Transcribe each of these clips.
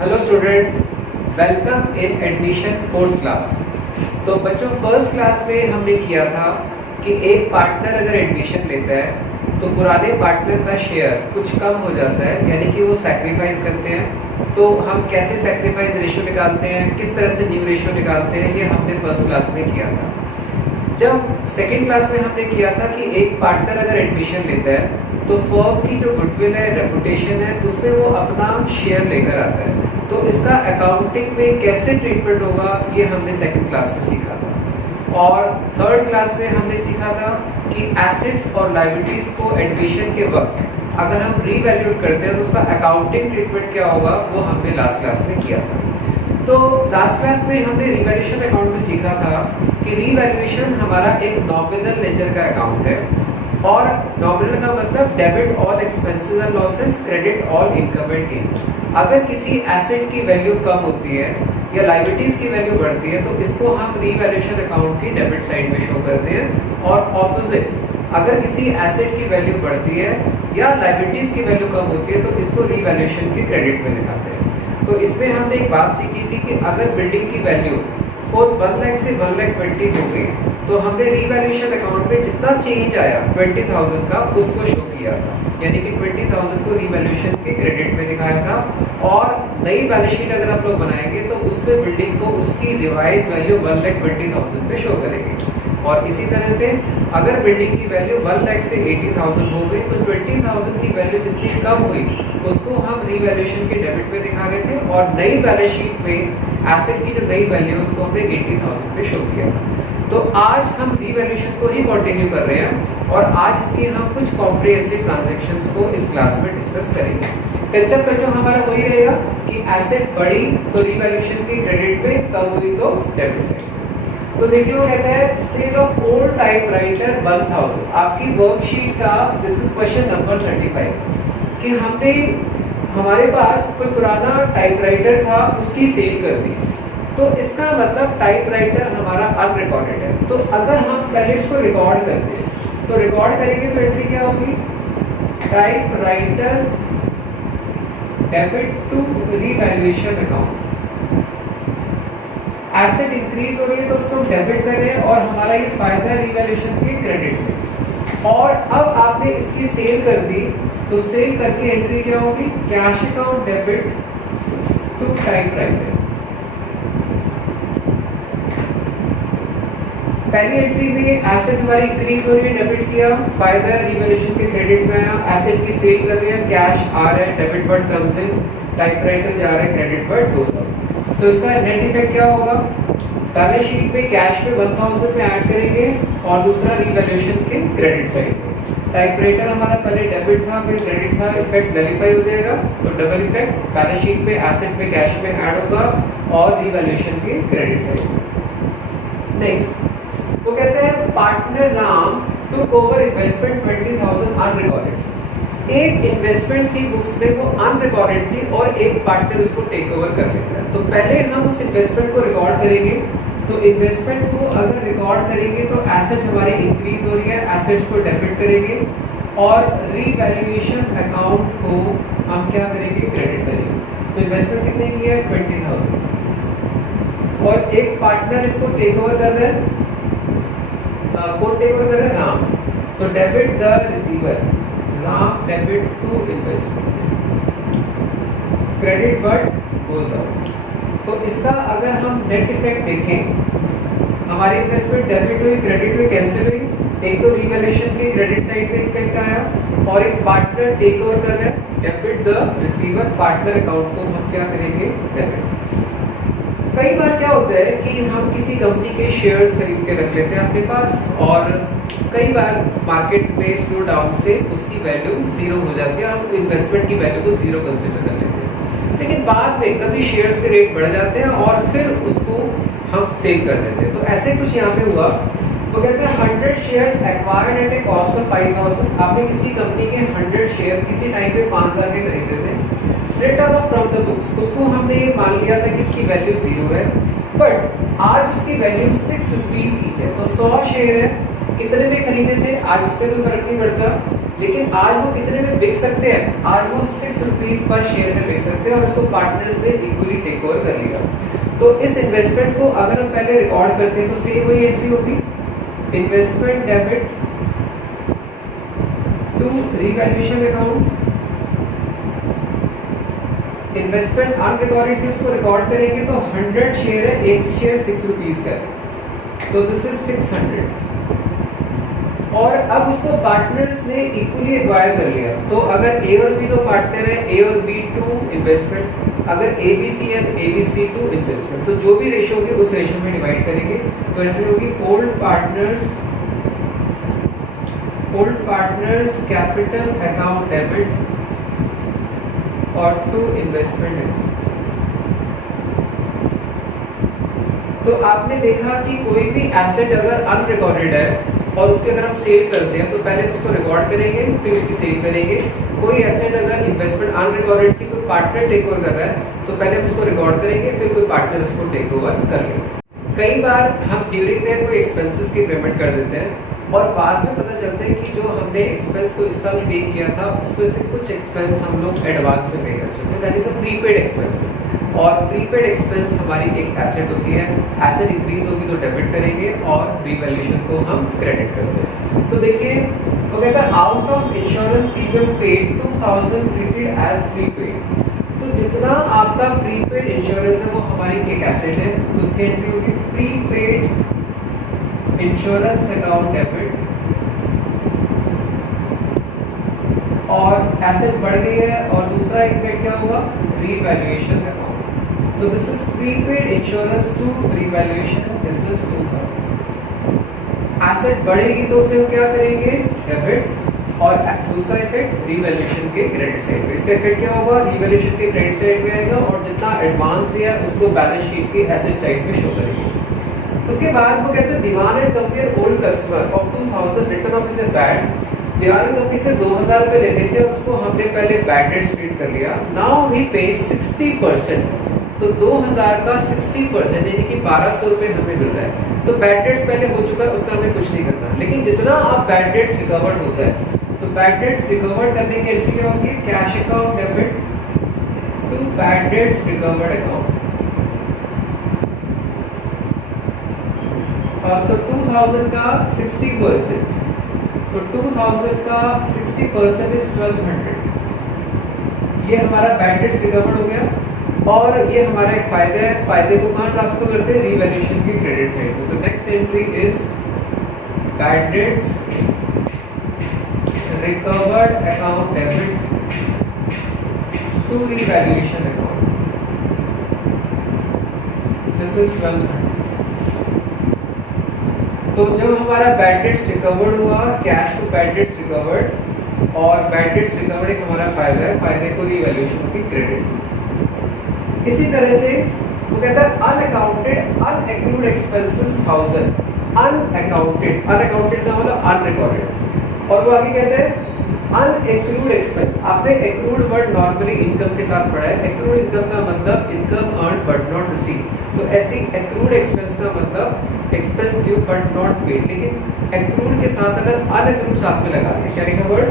Hello student, welcome in admission fourth class. तो बच्चों, first class में हमने किया था कि एक पार्टनर अगर एडमिशन लेता है तो पुराने पार्टनर का शेयर कुछ कम हो जाता है, यानी कि वो सैक्रिफाइस करते हैं। तो हम कैसे सैक्रिफाइस रेशियो निकालते हैं, किस तरह से न्यू रेशियो निकालते हैं, ये हमने फर्स्ट क्लास में किया था। जब सेकेंड क्लास में हमने किया था कि एक पार्टनर अगर एडमिशन लेता है तो फर्म की जो गुडविल है, रेपुटेशन है, उसमें वो अपना शेयर लेकर आता है। तो इसका अकाउंटिंग में कैसे ट्रीटमेंट होगा, ये हमने सेकेंड क्लास में सीखा था। और थर्ड क्लास में हमने सीखा था कि एसेट्स और लायबिलिटीज़ को एडमिशन के वक्त अगर हम रीवैल्यूएट करते हैं तो उसका अकाउंटिंग ट्रीटमेंट क्या होगा, वो हमने लास्ट क्लास में किया था। तो लास्ट क्लास में हमने रिवैल्यूएशन अकाउंट में सीखा था कि रिवैल्यूएशन हमारा एक नॉमिनल नेचर का अकाउंट है, और नॉमिनल का मतलब debit all expenses and losses, credit all income and gains. अगर किसी एसेट की वैल्यू कम होती है या लायबिलिटीज़ की वैल्यू बढ़ती है तो इसको हम रिवैल्यूएशन अकाउंट की डेबिट साइड में शो करते हैं, और ऑपोजिट, अगर किसी एसेट की वैल्यू बढ़ती है या लायबिलिटीज़ की वैल्यू कम होती है तो इसको रिवैल्यूएशन के क्रेडिट में दिखाते हैं। तो इसमें हमने एक बात सीखी थी कि अगर बिल्डिंग की वैल्यू सपोज 1 लाख से 1,20,000 हो गई तो हमने रिवैल्यूएशन अकाउंट में जितना चेंज आया 20,000 का उसको शो किया था, यानी कि 20,000 को रिवैल्यूएशन के क्रेडिट में दिखाया था। और नई बैलेंस शीट अगर आप लोग बनाएंगे तो उसमें बिल्डिंग को उसकी रिवाइज वैल्यू 1,20,000 पे शो करेंगे। और इसी तरह से अगर बिल्डिंग की वैल्यू 1 लाख से 80,000 हो गई तो 20,000 की वैल्यू जितनी कम हुई उसको हम रिवैल्यूएशन के डेबिट में दिखा रहे थे, और नई बैलेंस शीट में एसेट की जो नई वैल्यू उसको हमने 80,000 पे शो किया था। तो आज हम रिवैल्यूएशन को ही कंटिन्यू कर रहे हैं, और आज इसके हम कुछ कॉम्प्रिहेंसिव ट्रांजैक्शंस को इस क्लास में डिस्कस करेंगे। कंसेप्ट जो हमारा वही रहेगा कि एसेट बढ़ी तो रिवैल्यूएशन की क्रेडिट में, कम हुई तो डेबिट साइड। तो देखिए वो कहता है सेल ऑफ ओल्ड टाइपराइटर 1000। आपकी वर्कशीट का दिस इज क्वेश्चन नंबर 35 कि हमने हमारे पास कोई पुराना टाइपराइटर था, उसकी सेल कर दी। तो इसका मतलब टाइपराइटर हमारा अनरिकॉर्डेड है। तो अगर हम पहले इसको रिकॉर्ड करते हैं तो रिकॉर्ड करेंगे तो एंट्री क्या होगी, typewriter debit to revaluation account. Asset increase हो रही है तो उसको डेबिट कर रहे हैं, और हमारा ये फायदा है रिवैल्यूएशन के क्रेडिट में। और अब आपने इसकी सेल कर दी तो सेल करके एंट्री क्या होगी, cash account debit to typewriter. पहली एंट्री में एसेट हमारी इंक्रीज हो रही है, डेबिट किया, फायदा रिवैल्यूएशन के क्रेडिट में आया। एसेट की सेल कर रही है, कैश आ रहा है, debit word comes in, typewriter जा रहा है, क्रेडिट वर्ड गोस आउट। तो इसका नेट इफेक्ट क्या होगा, बैलेंस शीट पे कैश पे 1000 पे ऐड करेंगे, और दूसरा रिवैल्यूएशन के क्रेडिट साइड पे। टाइपराइटर हमारा पहले डेबिट था फिर क्रेडिट था, इफेक्ट नलिफाई हो जाएगा, तो डबल इफेक्ट, बैलेंस शीट पे एसेट पे कैश में ऐड होगा और रिवैल्यूएशन के क्रेडिट साइड। नेक्स्ट वो कहते हैं पार्टनर नाम टू ओवर इन्वेस्टमेंट 20,000 अनरिकॉर्डेड। एक इन्वेस्टमेंट थी बुक्स में, वो अनरिकॉर्डेड थी, और एक पार्टनर उसको टेक ओवर कर लेता है। तो पहले हम उस इन्वेस्टमेंट को रिकॉर्ड करेंगे। तो इन्वेस्टमेंट को अगर रिकॉर्ड करेंगे तो एसेट हमारी इंक्रीज हो रही है, एसेट्स को डेबिट करेंगे, और रिवैल्यूएशन अकाउंट को हम क्या करेंगे, क्रेडिट करेंगे। तो इन्वेस्टमेंट कितने की है, 20,000, और एक पार्टनर इसको टेक ओवर कर रहा है, कौन टेक ओवर कर रहा है, राम। तो debit the receiver, Ram debit to investment, credit word goes out. तो इसका अगर हम नेट इफेक्ट देखें, हमारी इन्वेस्टमेंट डेबिट हुई, क्रेडिट हुई, कैंसिल हुई। एक तो रिवैल्यूएशन के क्रेडिट साइड पे इफेक्ट आया, और एक पार्टनर टेक ओवर कर रहा है, debit the receiver, partner account को हम क्या करेंगे, डेबिट। कई बार क्या होता है कि हम किसी कंपनी के शेयर्स खरीद के रख लेते हैं अपने पास, और कई बार मार्केट में स्लो डाउन से उसकी वैल्यू जीरो हो जाती है, हम इन्वेस्टमेंट की वैल्यू को जीरो कंसिडर कर लेते हैं। लेकिन बाद में कभी शेयर्स के रेट बढ़ जाते हैं और फिर उसको हम सेल कर देते हैं। तो ऐसे कुछ यहाँ पे हुआ। वो कहते हैं 100 shares acquired at a cost of 5,000। आपने किसी कंपनी के 100 शेयर किसी टाइम पे 5,000 के खरीदे थे, return of from the books, उसको हमने मान लिया था कि इसकी वैल्यू 0 है, बट आज उसकी वैल्यू 6 रुपीज़ ईच है। तो 100 शेयर है, कितने में खरीदे थे, आज उससे कोई फर्क नहीं पड़ता, लेकिन आज वो कितने में बिक सकते हैं, आज वो 6 रुपीज पर शेयर में बिक सकते हैं और उसको पार्टनर से इक्वली टेक ओवर कर लिया। तो इस इन्वेस्टमेंट को अगर हम पहले रिकॉर्ड करते हैं तो सेम वही एंट्री होगी, investment debit to revaluation account. Investment unrecorded थी, उसको रिकॉर्ड करेंगे तो 100 शेयर है, एक शेयर 6 रुपीज का है, तो दिस इज 600। और अब उसको पार्टनर्स ने इक्वली एक्वायर कर लिया। तो अगर ए और बी दो पार्टनर है, ए और बी टू इन्वेस्टमेंट, अगर ए बी सी है तो A B C to investment, तो जो भी रेशो होगी उस रेशो में डिवाइड करेंगे। तो एंट्री होगी old partners capital account debit और टू इन्वेस्टमेंट अकाउंट। तो आपने देखा कि कोई भी एसेट अगर अनरिकॉर्डेड है और उसके अगर हम सेल करते हैं तो पहले उसको रिकॉर्ड करेंगे फिर उसकी सेल करेंगे। कोई एसेट अगर इन्वेस्टमेंट अनरिकॉर्डेड थी, कोई पार्टनर टेक ओवर कर रहा है तो पहले उसको रिकॉर्ड करेंगे फिर कोई पार्टनर उसको टेक ओवर कर लेंगे। कई बार हम ड्यूरिंग द कोई एक्सपेंसेस की पेमेंट कर देते हैं और बाद में पता चलता है कि जो हमने एक्सपेंस को इस साल पे किया था उसमें से कुछ एक्सपेंस हम लोग एडवांस में पे कर चुके हैं, that is a prepaid expenses. और प्रीपेड एक्सपेंस हमारी एक एसेट होती है, एसेट इंक्रीज होगी तो डेबिट करेंगे और रीवैल्यूएशन को हम क्रेडिट करते हैं। तो देखिए वो कहता है out of insurance premium paid 2000 treated as prepaid. तो जितना आपका प्रीपेड इंश्योरेंस है वो हमारी एक एसेट है, तो उसकी एंट्री होगी प्रीपेड इंश्योरेंस अकाउंट डेबिट। और एसेट बढ़ गई है और दूसरा इफेक्ट क्या होगा, रीवैल्यूएशन अकाउंट। तो this is prepaid insurance to revaluation, this is 2000। Asset बढ़ेगी तो उसे हम क्या करेंगे, डेबिट, और दूसरा इफेक्ट रीवैल्यूएशन के क्रेडिट साइड पे। इसका इफेक्ट क्या होगा, रीवैल्यूएशन के क्रेडिट साइड पे आएगा और जितना एडवांस दिया उसको बैलेंस शीट के एसेट साइड पे शो करेंगे। उसके बाद वो कहते हैं demand and compare old customer of 2000 return of is bad. Diwan company से 2000 रुपए लेने थे, उसको हमने पहले बैड डेट स्प्लिट कर लिया। नाउ वी पे 60%, तो 2000 का 60% यानी कि 1200 रुपए हमें मिल रहा है। तो बैड डेट्स पहले हो चुका है, उसका हमें कुछ नहीं करना, लेकिन जितना आप बैड डेट्स रिकवर्ड होता है तो बैड डेट्स रिकवर्ड करने की एंट्री क्या होगी, cash account debit to bad debts recovered account. तो 2000 का 60%, तो 2000 का 60% इज 1200। ये हमारा बैड डेट्स रिकवर्ड हो गया और ये हमारा एक फायदा है। फायदे को कहाँ ट्रांसफर करते हैं, रीवैल्यूएशन की क्रेडिट साइड पे। तो next entry is bad debts recovered account debit to revaluation account, this is 1200। तो जब हमारा बैड डेट्स रिकवर्ड हुआ, cash to bad debts recovered, और बैड डेट्स रिकवर्ड एक हमारा फायदा है, फायदे को रीवैल्यूएशन की क्रेडिट। इसी तरह से वो कहता है अनअकाउंटेड अनएक्रूड एक्सपेंसेस 1000, अनअकाउंटेड, अनअकाउंटेड का मतलब अनरिकॉर्डेड। और वो आगे कहते हैं अनएक्रूड एक्सपेंस। आपने एक्रूड वर्ड नॉर्मली इनकम के साथ पढ़ा है। एक्रूड इनकम का मतलब income earn but not receive, तो ऐसी एक्रूड एक्सपेंस का मतलब expense due but not paid. लेकिन एक्रूड के साथ अगर अनएक्रूड साथ में लगा दें, क्या लिखा वर्ड,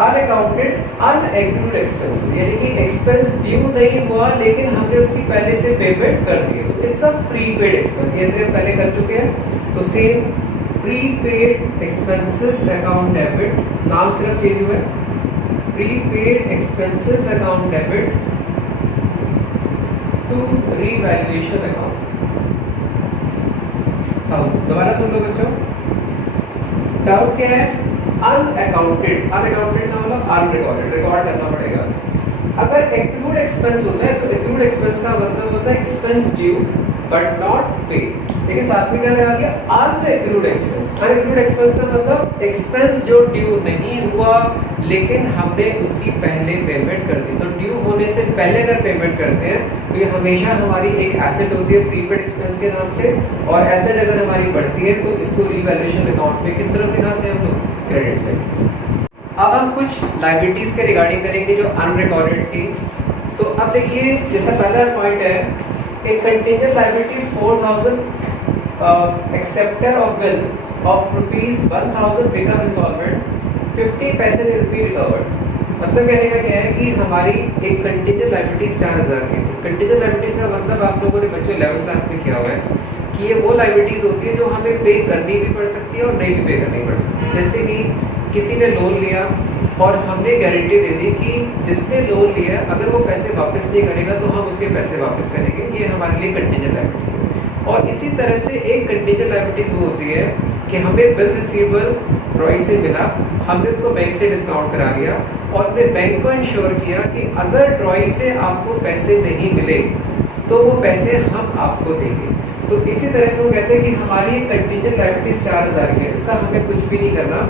अनअकाउंटेड अनएक्रूड एक्सपेंस, यानी कि एक्सपेंस ड्यू नहीं हुआ लेकिन हमने उसकी पहले से पेमेंट कर दी, तो इट्स अ प्रीपेड एक्सपेंस, ये हम पहले कर चुके हैं। तो same prepaid expenses account debit, नाम सिर्फ चेंज हुआ है, prepaid expenses account debit to revaluation account. दोबारा सुन लो बच्चों, डाउट क्या है, अनअकाउंटेड, अनअकाउंटेड का मतलब अनरिकॉर्डेड, रिकॉर्ड करना पड़ेगा। अगर एक्रूड एक्सपेंस होता है तो एक्रूड एक्सपेंस का मतलब होता है expense due but not paid, लेकिन साथ में क्या लगा दिया, अनएक्रूड एक्सपेंस। अनएक्रूड एक्सपेंस का मतलब एक्सपेंस जो ड्यू नहीं हुआ लेकिन हमने उसकी पहले पेमेंट कर दी। तो ड्यू होने से पहले अगर पेमेंट करते हैं तो ये हमेशा हमारी एक एसेट होती है प्रीपेड एक्सपेंस के नाम से, और एसेट अगर हमारी बढ़ती है तो इसको रीवैल्यूएशन अकाउंट में किस तरफ दिखाते हैं हम लोग, क्रेडिट साइड। अब हम कुछ लायबिलिटीज के रिगार्डिंग करेंगे जो अनरिकॉर्डेड थी। तो अब देखिए, जैसा पहला पॉइंट है, एक contingent liabilities 4000 acceptor of bill of rupees 1000 become insolvent, 50 पैसे will be recovered। मतलब कहने का क्या है कि हमारी एक कंटिजेंट लायबिलिटीज 4000 की थी। कंटिजेंट लायबिलिटीज का मतलब आप लोगों ने बच्चों 11th क्लास में किया हुआ है कि ये वो लायबिलिटीज होती है जो हमें पे करनी भी पड़ सकती है और नहीं भी पे करनी पड़ सकती है। जैसे कि किसी ने लोन लिया और हमने गारंटी दे दी कि जिसने लोन लिया अगर वो पैसे वापस नहीं करेगा तो हम उसके पैसे वापस करेंगे, ये हमारे लिए कंटिजेंट लायबिलिटीज है। और इसी तरह से एक कंटिजेंट लायबिलिटीज वो होती है कि हमें बिल रिसीवेबल रॉय से मिला, हमने उसको बैंक से डिस्काउंट करा लिया और हमने बैंक को इंश्योर किया कि अगर ट्रॉय से आपको पैसे नहीं मिले तो वो पैसे हम आपको देंगे। तो इसी तरह से वो कहते हैं कि हमारी कंटिजेंट लायबिलिटीज 4000 की है, इसका हमें कुछ भी नहीं करना।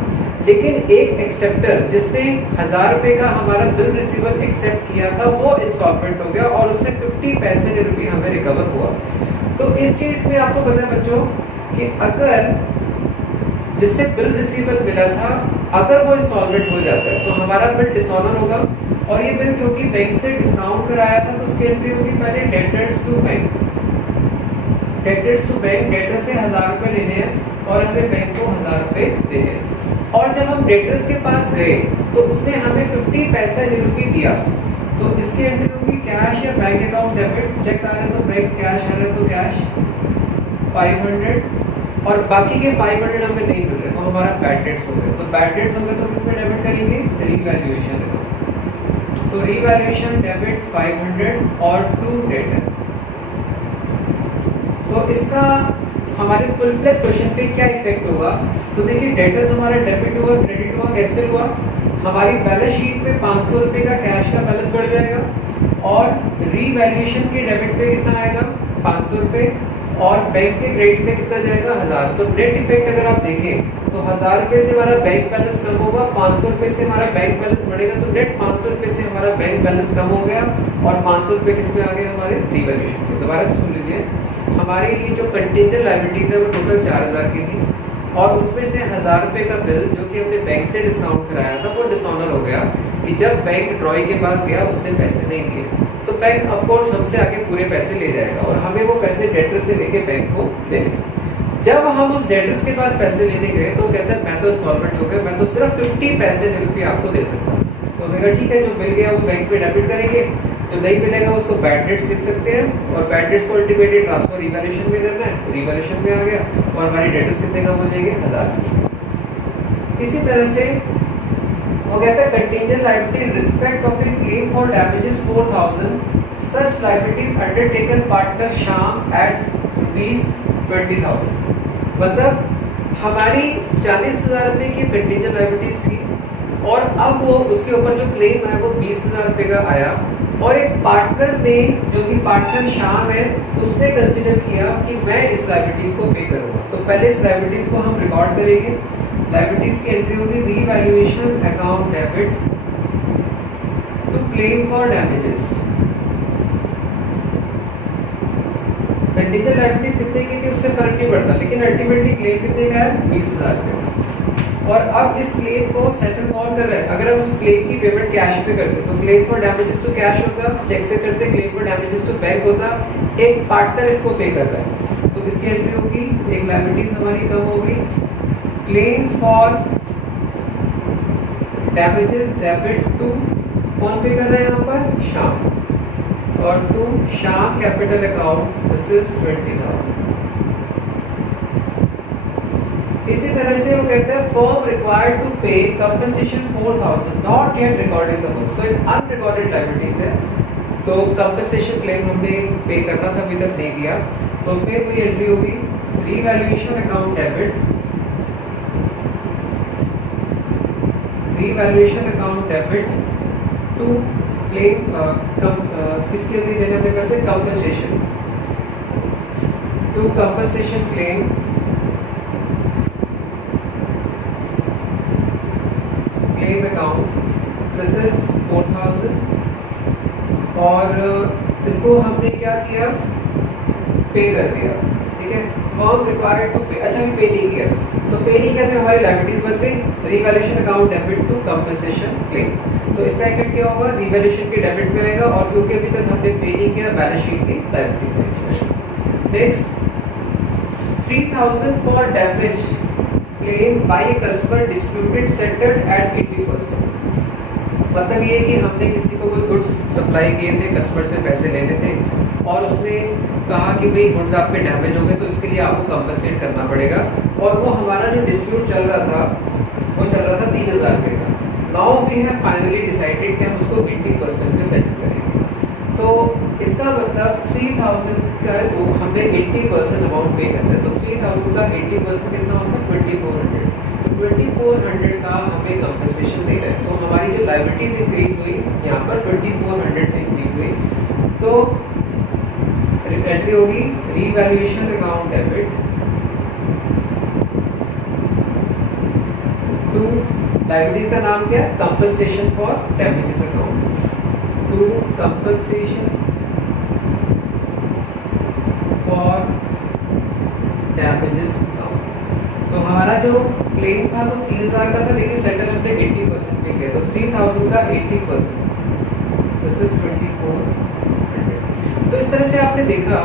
लेकिन एक एक्सेप्टर जिसने 1000 रुपये का हमारा बिल रिसीवेबल एक्सेप्ट किया था वो इंसॉल्वेंट हो गया और उससे 50 पैसे रुपये हमें रिकवर हुआ। तो इस केस में आपको पता है बच्चों कि अगर जिससे बिल रिसीवेबल मिला था अगर वो इंसॉल्वेंट हो जाता है तो हमारा बिल डिसऑनर होगा। और ये बिल क्योंकि बैंक से डिस्काउंट कराया था तो उसकी एंट्री होगी पहले debtors to bank. Debtors to bank, debtor से 1000 रुपये लेने हैं और हमें बैंक को 1000 रुपये देने हैं। और जब हम डेटर्स के पास गए तो उसने हमें 50 पैसे रुपये दिया तो इसकी एंट्री होगी कैश या बैंक अकाउंट डेबिट। चेक आ रहा है तो बैंक, कैश आ रहा है तो कैश 500 और बाकी के 500 हमें नहीं मिल रहे तो हमारा बैड डेट्स हो गए। तो बैड डेट्स हो गए तो किसमें डेबिट करेंगे, रीवैल्यूएशन अकाउंट। तो रीवैल्यूएशन डेबिट 500 और टू डेटर। तो इसका हमारे फुल फ्लेज क्वेश्चन पे क्या इफेक्ट होगा, तो देखिए डेटर्स हमारा डेबिट हुआ, क्रेडिट हुआ, कैंसिल हुआ। हमारी बैलेंस शीट में 500 रुपये का कैश का बैलेंस बढ़ जाएगा और रीवैल्यूएशन के डेबिट पे कितना आएगा 500 रुपये और बैंक के क्रेडिट में कितना जाएगा 1000। तो नेट इफेक्ट अगर आप देखें तो 1000 रुपये से हमारा बैंक बैलेंस कम होगा, 500 रुपये से हमारा बैंक बैलेंस बढ़ेगा। तो नेट 500 रुपये से हमारा बैंक बैलेंस कम हो गया और 500 रुपये किसमें आ गए हमारे रीवैल्यूएशन के। दोबारा से सुन लीजिए, हमारी जो कंटिजेंट लायबिलिटीज है वो टोटल 4000 की थी और उसमें से 1000 रुपये का बिल जो कि हमने बैंक से डिस्काउंट कराया था वो डिसऑनर हो गया कि जब बैंक ट्रॉय के पास गया उसने पैसे नहीं दिए तो बैंक ऑफकोर्स हमसे आगे पूरे पैसे ले जाएगा और हमें वो पैसे डेटर से लेके बैंक को देने। जब हम उस डेटर्स के पास पैसे लेने गए तो कहता है मैं तो इंसॉल्वेंट हो गया, मैं तो सिर्फ 50 पैसे रुपये आपको दे सकता हूँ। तो हमने कहा ठीक है, जो मिल गया वो बैंक पे डेबिट करेंगे, जो नहीं मिलेगा उसको बैड डेट्स लिख सकते हैं और बैड डेट्स को अल्टीमेटली ट्रांसफर रिवैल्यूएशन में करना है। रिवैल्यूएशन में आ गया और हमारी डेटर्स कितने कम हो जाएंगे 1000। इसी तरह से वो कहता है contingent liability in respect of a claim for damages 4000 such liabilities undertaken partner Shyam at ₹20,000। मतलब हमारी 40,000 रुपये की कंटिजेंट लायबिलिटीज थी और अब वो उसके ऊपर जो क्लेम है वो 20,000 रुपये का आया और एक पार्टनर ने जो कि पार्टनर श्याम है उसने कंसिडर किया कि मैं इस लायबिलिटीज को पे करूंगा। तो पहले इस लायबिलिटीज को हम रिकॉर्ड करेंगे। लायबिलिटीज की एंट्री होगी revaluation account debit to claim for damages. Contingent liabilities कितने की थी उससे फर्क नहीं पड़ता, लेकिन अल्टीमेटली क्लेम कितने का है 20,000 रुपये का। और अब इस क्लेम को सेटल कौन कर रहा है, अगर हम उस क्लेम की पेमेंट कैश पे करते तो क्लेम फॉर डैमेजेस तो कैश होता, चेक से करते क्लेम फॉर डैमेजेस तो बैंक होता, एक पार्टनर इसको पे कर रहा है। तो इसकी एंट्री होगी, एक लायबिलिटीज हमारी कम होगी, claim for damages debit to कौन पे कर रहा है यहाँ पर श्याम और to Shyam capital account this is 20,000। इसी तरह से वो कहते हैं firm required to pay compensation 4,000 not yet recorded in the books. तो एक अनरिकॉर्डेड लायबिलिटीज है तो कंपनसेशन क्लेम हमने पे करना था, अभी तक नहीं दिया। तो फिर वही एंट्री होगी revaluation account debit, revaluation account debit to claim किसके लिए देने अपने पैसे compensation to compensation claim claim account this is 4,000 और इसको हमने क्या किया पे कर दिया। ठीक है, फर्म रिक्वायर्ड टू पे, अच्छा भी पे नहीं किया तो पे नहीं किया तो हमारी लायबिलिटीज बन गई revaluation account debit to compensation claim. तो इसका इफेक्ट क्या होगा, रीवैल्यूएशन के डेबिट में आएगा और क्योंकि अभी तक हमने पे नहीं किया बैलेंस शीट की लायबिलिटी से। Next 3,000 for damage claim by customer disputed settled at 80%। मतलब ये कि हमने किसी को कोई गुड्स सप्लाई किए थे, कस्टमर से पैसे लेने थे और उसने कहा कि भाई गुड्स आप पे डैमेज हो गए तो इसके लिए आपको कंपनसेट करना पड़ेगा, और वो हमारा जो डिस्प्यूट चल रहा था वो चल रहा था 3000 रुपये का। Now we have finally decided कि हम उसको 80% पे सेटल करेंगे। तो इसका मतलब 3000 का वो हमने 80% अमाउंट पे करना है, तो 3000 का 80% कितना होगा 2400। तो 2400 का हमें कंपनसेशन दे रहा है। तो हमारी जो लायबिलिटीज इंक्रीज हुई यहाँ पर 2400 से इंक्रीज हुई, तो एंट्री होगी revaluation account debit to liabilities का नाम क्या है, compensation for damages account, to compensation for damages account. तो हमारा जो क्लेम था वो 3000 का था, लेकिन सेटल हमने 80% पे किया, तो 3000 का 80% दिस इज 2400। तो इस तरह से आपने देखा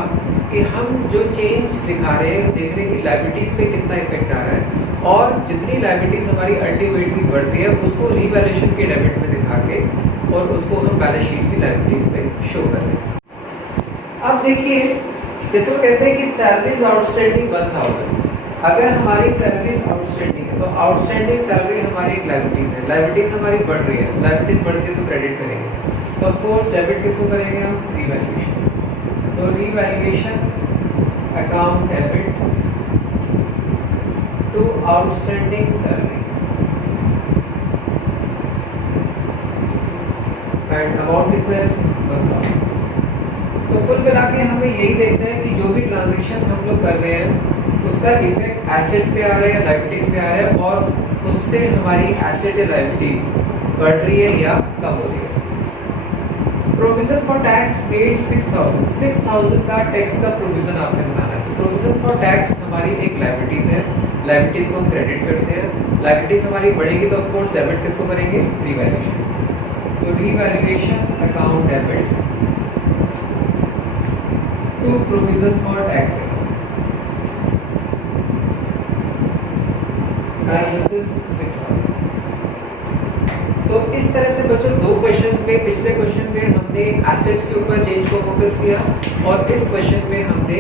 कि हम जो चेंज दिखा रहे हैं, देख रहे हैं कि लायबिलिटीज पे कितना इफेक्ट आ रहा है, और जितनी लायबिलिटीज हमारी अल्टीमेटली बढ़ रही है उसको रीवैल्यूएशन के डेबिट में दिखा के और उसको हम बैलेंस शीट की लायबिलिटीज पे शो कर रहे हैं। अब देखिए, जैसे वो कहते हैं कि सैलरीज आउटस्टैंडिंग 1000, अगर हमारी सैलरीज आउटस्टैंडिंग है तो आउटस्टैंडिंग सैलरी हमारी एक लायबिलिटीज है, लायबिलिटीज हमारी बढ़ रही है, लायबिलिटीज बढ़ती है तो क्रेडिट करेंगे, तो ऑफ कोर्स डेबिट किसको करेंगे हम, रीवैल्यूएशन। तो revaluation account debit to outstanding salary and amount कितना है 1000। तो कुल मिला के हमें यही देखना है कि जो भी ट्रांजैक्शन हम लोग कर रहे हैं उसका इफेक्ट एसेट पे आ रहा है या लायबिलिटीज पे आ रहा है, और उससे हमारी एसेट या लायबिलिटीज बढ़ रही है या कम हो रही है। प्रोविजन फॉर टैक्स पेड 6000 का टैक्स का प्रोविजन आपने बनाना है। तो प्रोविजन फॉर टैक्स हमारी एक लायबिलिटीज है, लायबिलिटीज को हम क्रेडिट करते हैं, लायबिलिटीज हमारी बढ़ेगी तो ऑफ कोर्स डेबिट किसको करेंगे, रीवैल्यूएशन। तो revaluation account debit to provision for tax account and this is 6000। तो इस तरह से बच्चों दो क्वेश्चन में, पिछले क्वेश्चन में हमने एसेट्स के ऊपर चेंज को फोकस किया और इस क्वेश्चन में हमने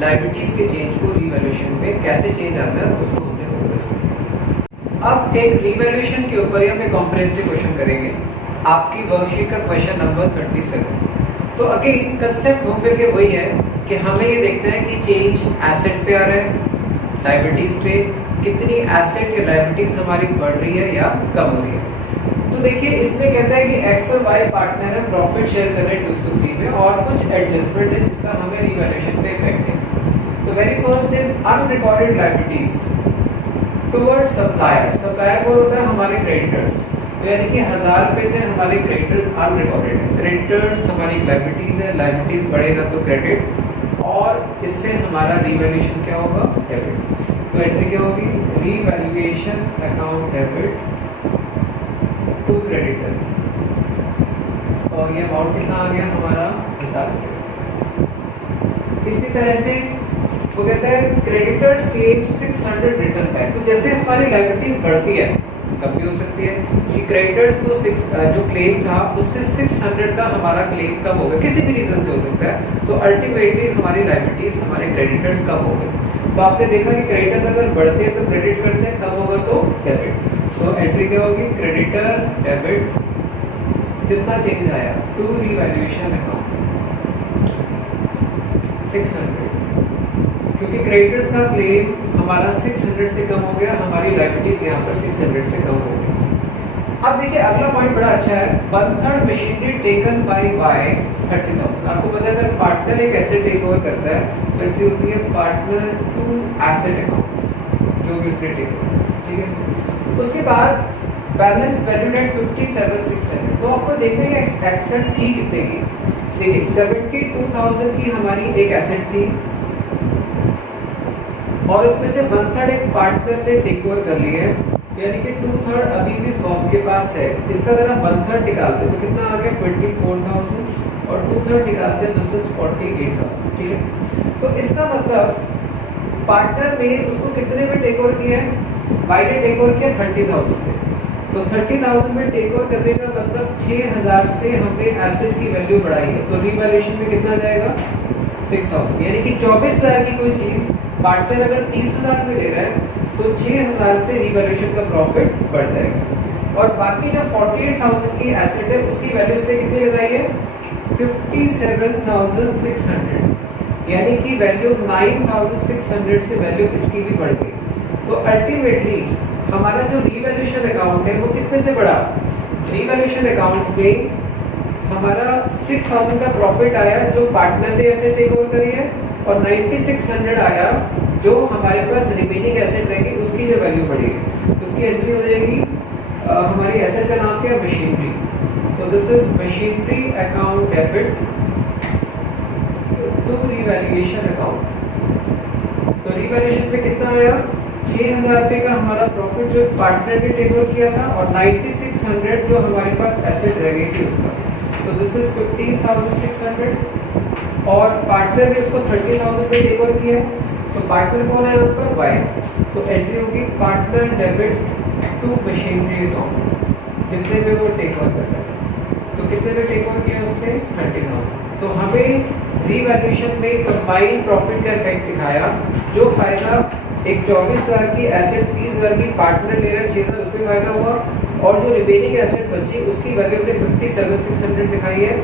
लायबिलिटीज के चेंज को रीवैल्यूएशन में कैसे चेंज आता है उसको हमने फोकस किया। अब एक रीवैल्यूएशन के ऊपर हम एक कॉम्प्रिहेंसिव क्वेश्चन करेंगे, आपकी वर्कशीट का क्वेश्चन नंबर 37। तो अगेन कंसेप्ट घूम फिर के वही है कि हमें ये देखना है कि चेंज एसेट पे आ रहा है, लायबिलिटीज पे कितनी एसेट या लायबिलिटीज हमारी बढ़ रही है या कम हो रही है। तो देखिए इसमें कहता है कि एक्स और वाई पार्टनर है, प्रॉफिट शेयर कर रहे हैं 2:3 में, और कुछ एडजस्टमेंट है जिसका हमें रीवैल्यूएशन पे इफेक्ट है। तो very first is unrecorded liabilities towards supplier. Supplier कौन होता है, हमारे क्रेडिटर्स। तो यानी कि 1000 रुपये से हमारे क्रेडिटर्स अनरिकॉर्डेड है, क्रेडिटर्स हमारी लायबिलिटीज है, लायबिलिटीज बढ़ेगा तो क्रेडिट, और इससे हमारा रीवैल्यूएशन क्या होगा, डेबिट। तो एंट्री क्या होगी, revaluation account debit to creditor, और ये अमाउंट कितना आ गया हमारा 1000 रुपये। इसी तरह से वो कहता है क्रेडिटर्स क्लेम 600 रिटर्न बैक। तो जैसे हमारी लायबिलिटीज बढ़ती है, कब भी हो सकती है कि क्रेडिटर्स को जो क्लेम था उससे 600 का हमारा क्लेम कम हो गया, किसी भी रीजन से हो सकता है, तो अल्टीमेटली हमारी लायबिलिटीज हमारे क्रेडिटर्स कम हो गए। तो आपने देखा कि क्रेडिटर्स अगर बढ़ते हैं तो क्रेडिट करते हैं, कम होगा तो डेबिट। तो एंट्री क्या होगी, क्रेडिटर डेबिट, जितना चेंज आया टू रीवैल्यूएशन अकाउंट 600, क्योंकि क्रेडिटर्स का क्लेम हमारा 600 से कम हो गया, हमारी लायबिलिटीज यहाँ पर 600 से कम हो गई। अब देखिए अगला पॉइंट बड़ा अच्छा है, 1/3 मशीनरी टेकन बाय वाई 30,000। आपको पता है अगर पार्टनर एक एसेट टेक ओवर करता है तो एंट्री होती है पार्टनर टू एसेट अकाउंट, जो भी उसने टेक ओवर, ठीक है। उसके बाद बैलेंस वैल्यूड एट 57,600। तो आपको देखना है कि एसेट थी कितने की, देखिए 72,000 की हमारी एक एसेट थी, और उसमें से 1/3 एक पार्टनर ने टेक ओवर कर ली है, यानी कि 2/3 अभी भी फर्म के पास है। इसका अगर हम 1/3 निकालते तो कितना आ गया 24,000, और 2/3 निकालते हैं दिस इज 48,000, ठीक है। तो इसका मतलब पार्टनर में उसको कितने में टेक ओवर किया है, बाई ने टेक ओवर किया 30,000 में। तो 30,000 में टेक ओवर करने का मतलब 6,000 से हमने एसेट की वैल्यू बढ़ाई है, तो रीवैल्यूएशन में कितना जाएगा 6,000, यानी कि 24,000 की कोई चीज पार्टनर अगर 30,000 में ले रहा है तो 6,000 से रीवैल्यूएशन का प्रॉफिट बढ़ जाएगा। और बाकी जो 48,000 की एसेट है उसकी वैल्यू से कितनी लगाई है 57,600, यानी कि वैल्यू 9,600 से वैल्यू इसकी भी बढ़ गई। तो अल्टीमेटली हमारा जो रीवैल्यूएशन अकाउंट है वो कितने से बढ़ा, रीवैल्यूएशन अकाउंट में हमारा 6,000 का प्रॉफिट आया जो पार्टनर ने एसेट टेक ओवर करी है, और 9,600 आया जो हमारे पास रिमेनिंग एसेट रहेगी उसकी जो वैल्यू बढ़ेगी, तो उसकी एंट्री हो जाएगी हमारी एसेट का नाम क्या है मशीनरी। तो this is machinery account debit to revaluation account. तो रीवैल्यूएशन में कितना आया 6,000 रुपये का हमारा प्रॉफिट जो पार्टनर ने टेक ओवर किया था, और 9,600 जो हमारे पास एसेट रह गई थी उसका, तो दिस इज 15,600, और पार्टनर ने इसको 30,000 पे टेक ओवर किया, तो पार्टनर कौन है यहाँ पर वाई, तो एंट्री होगी partner debit to machinery account, जितने में वो टेक ओवर कर रहा है। तो कितने में टेक ओवर किया उसने 30,000। तो हमें रीवैल्यूएशन में कंबाइंड प्रॉफिट का इफेक्ट दिखाया, जो फायदा एक 24,000 की एसेट 30,000 की पार्टनर ले रहा है 6,000 उसमें फायदा हुआ, और जो रिमेनिंग एसेट बची उसकी वैल्यू हमने 57,600 दिखाई है,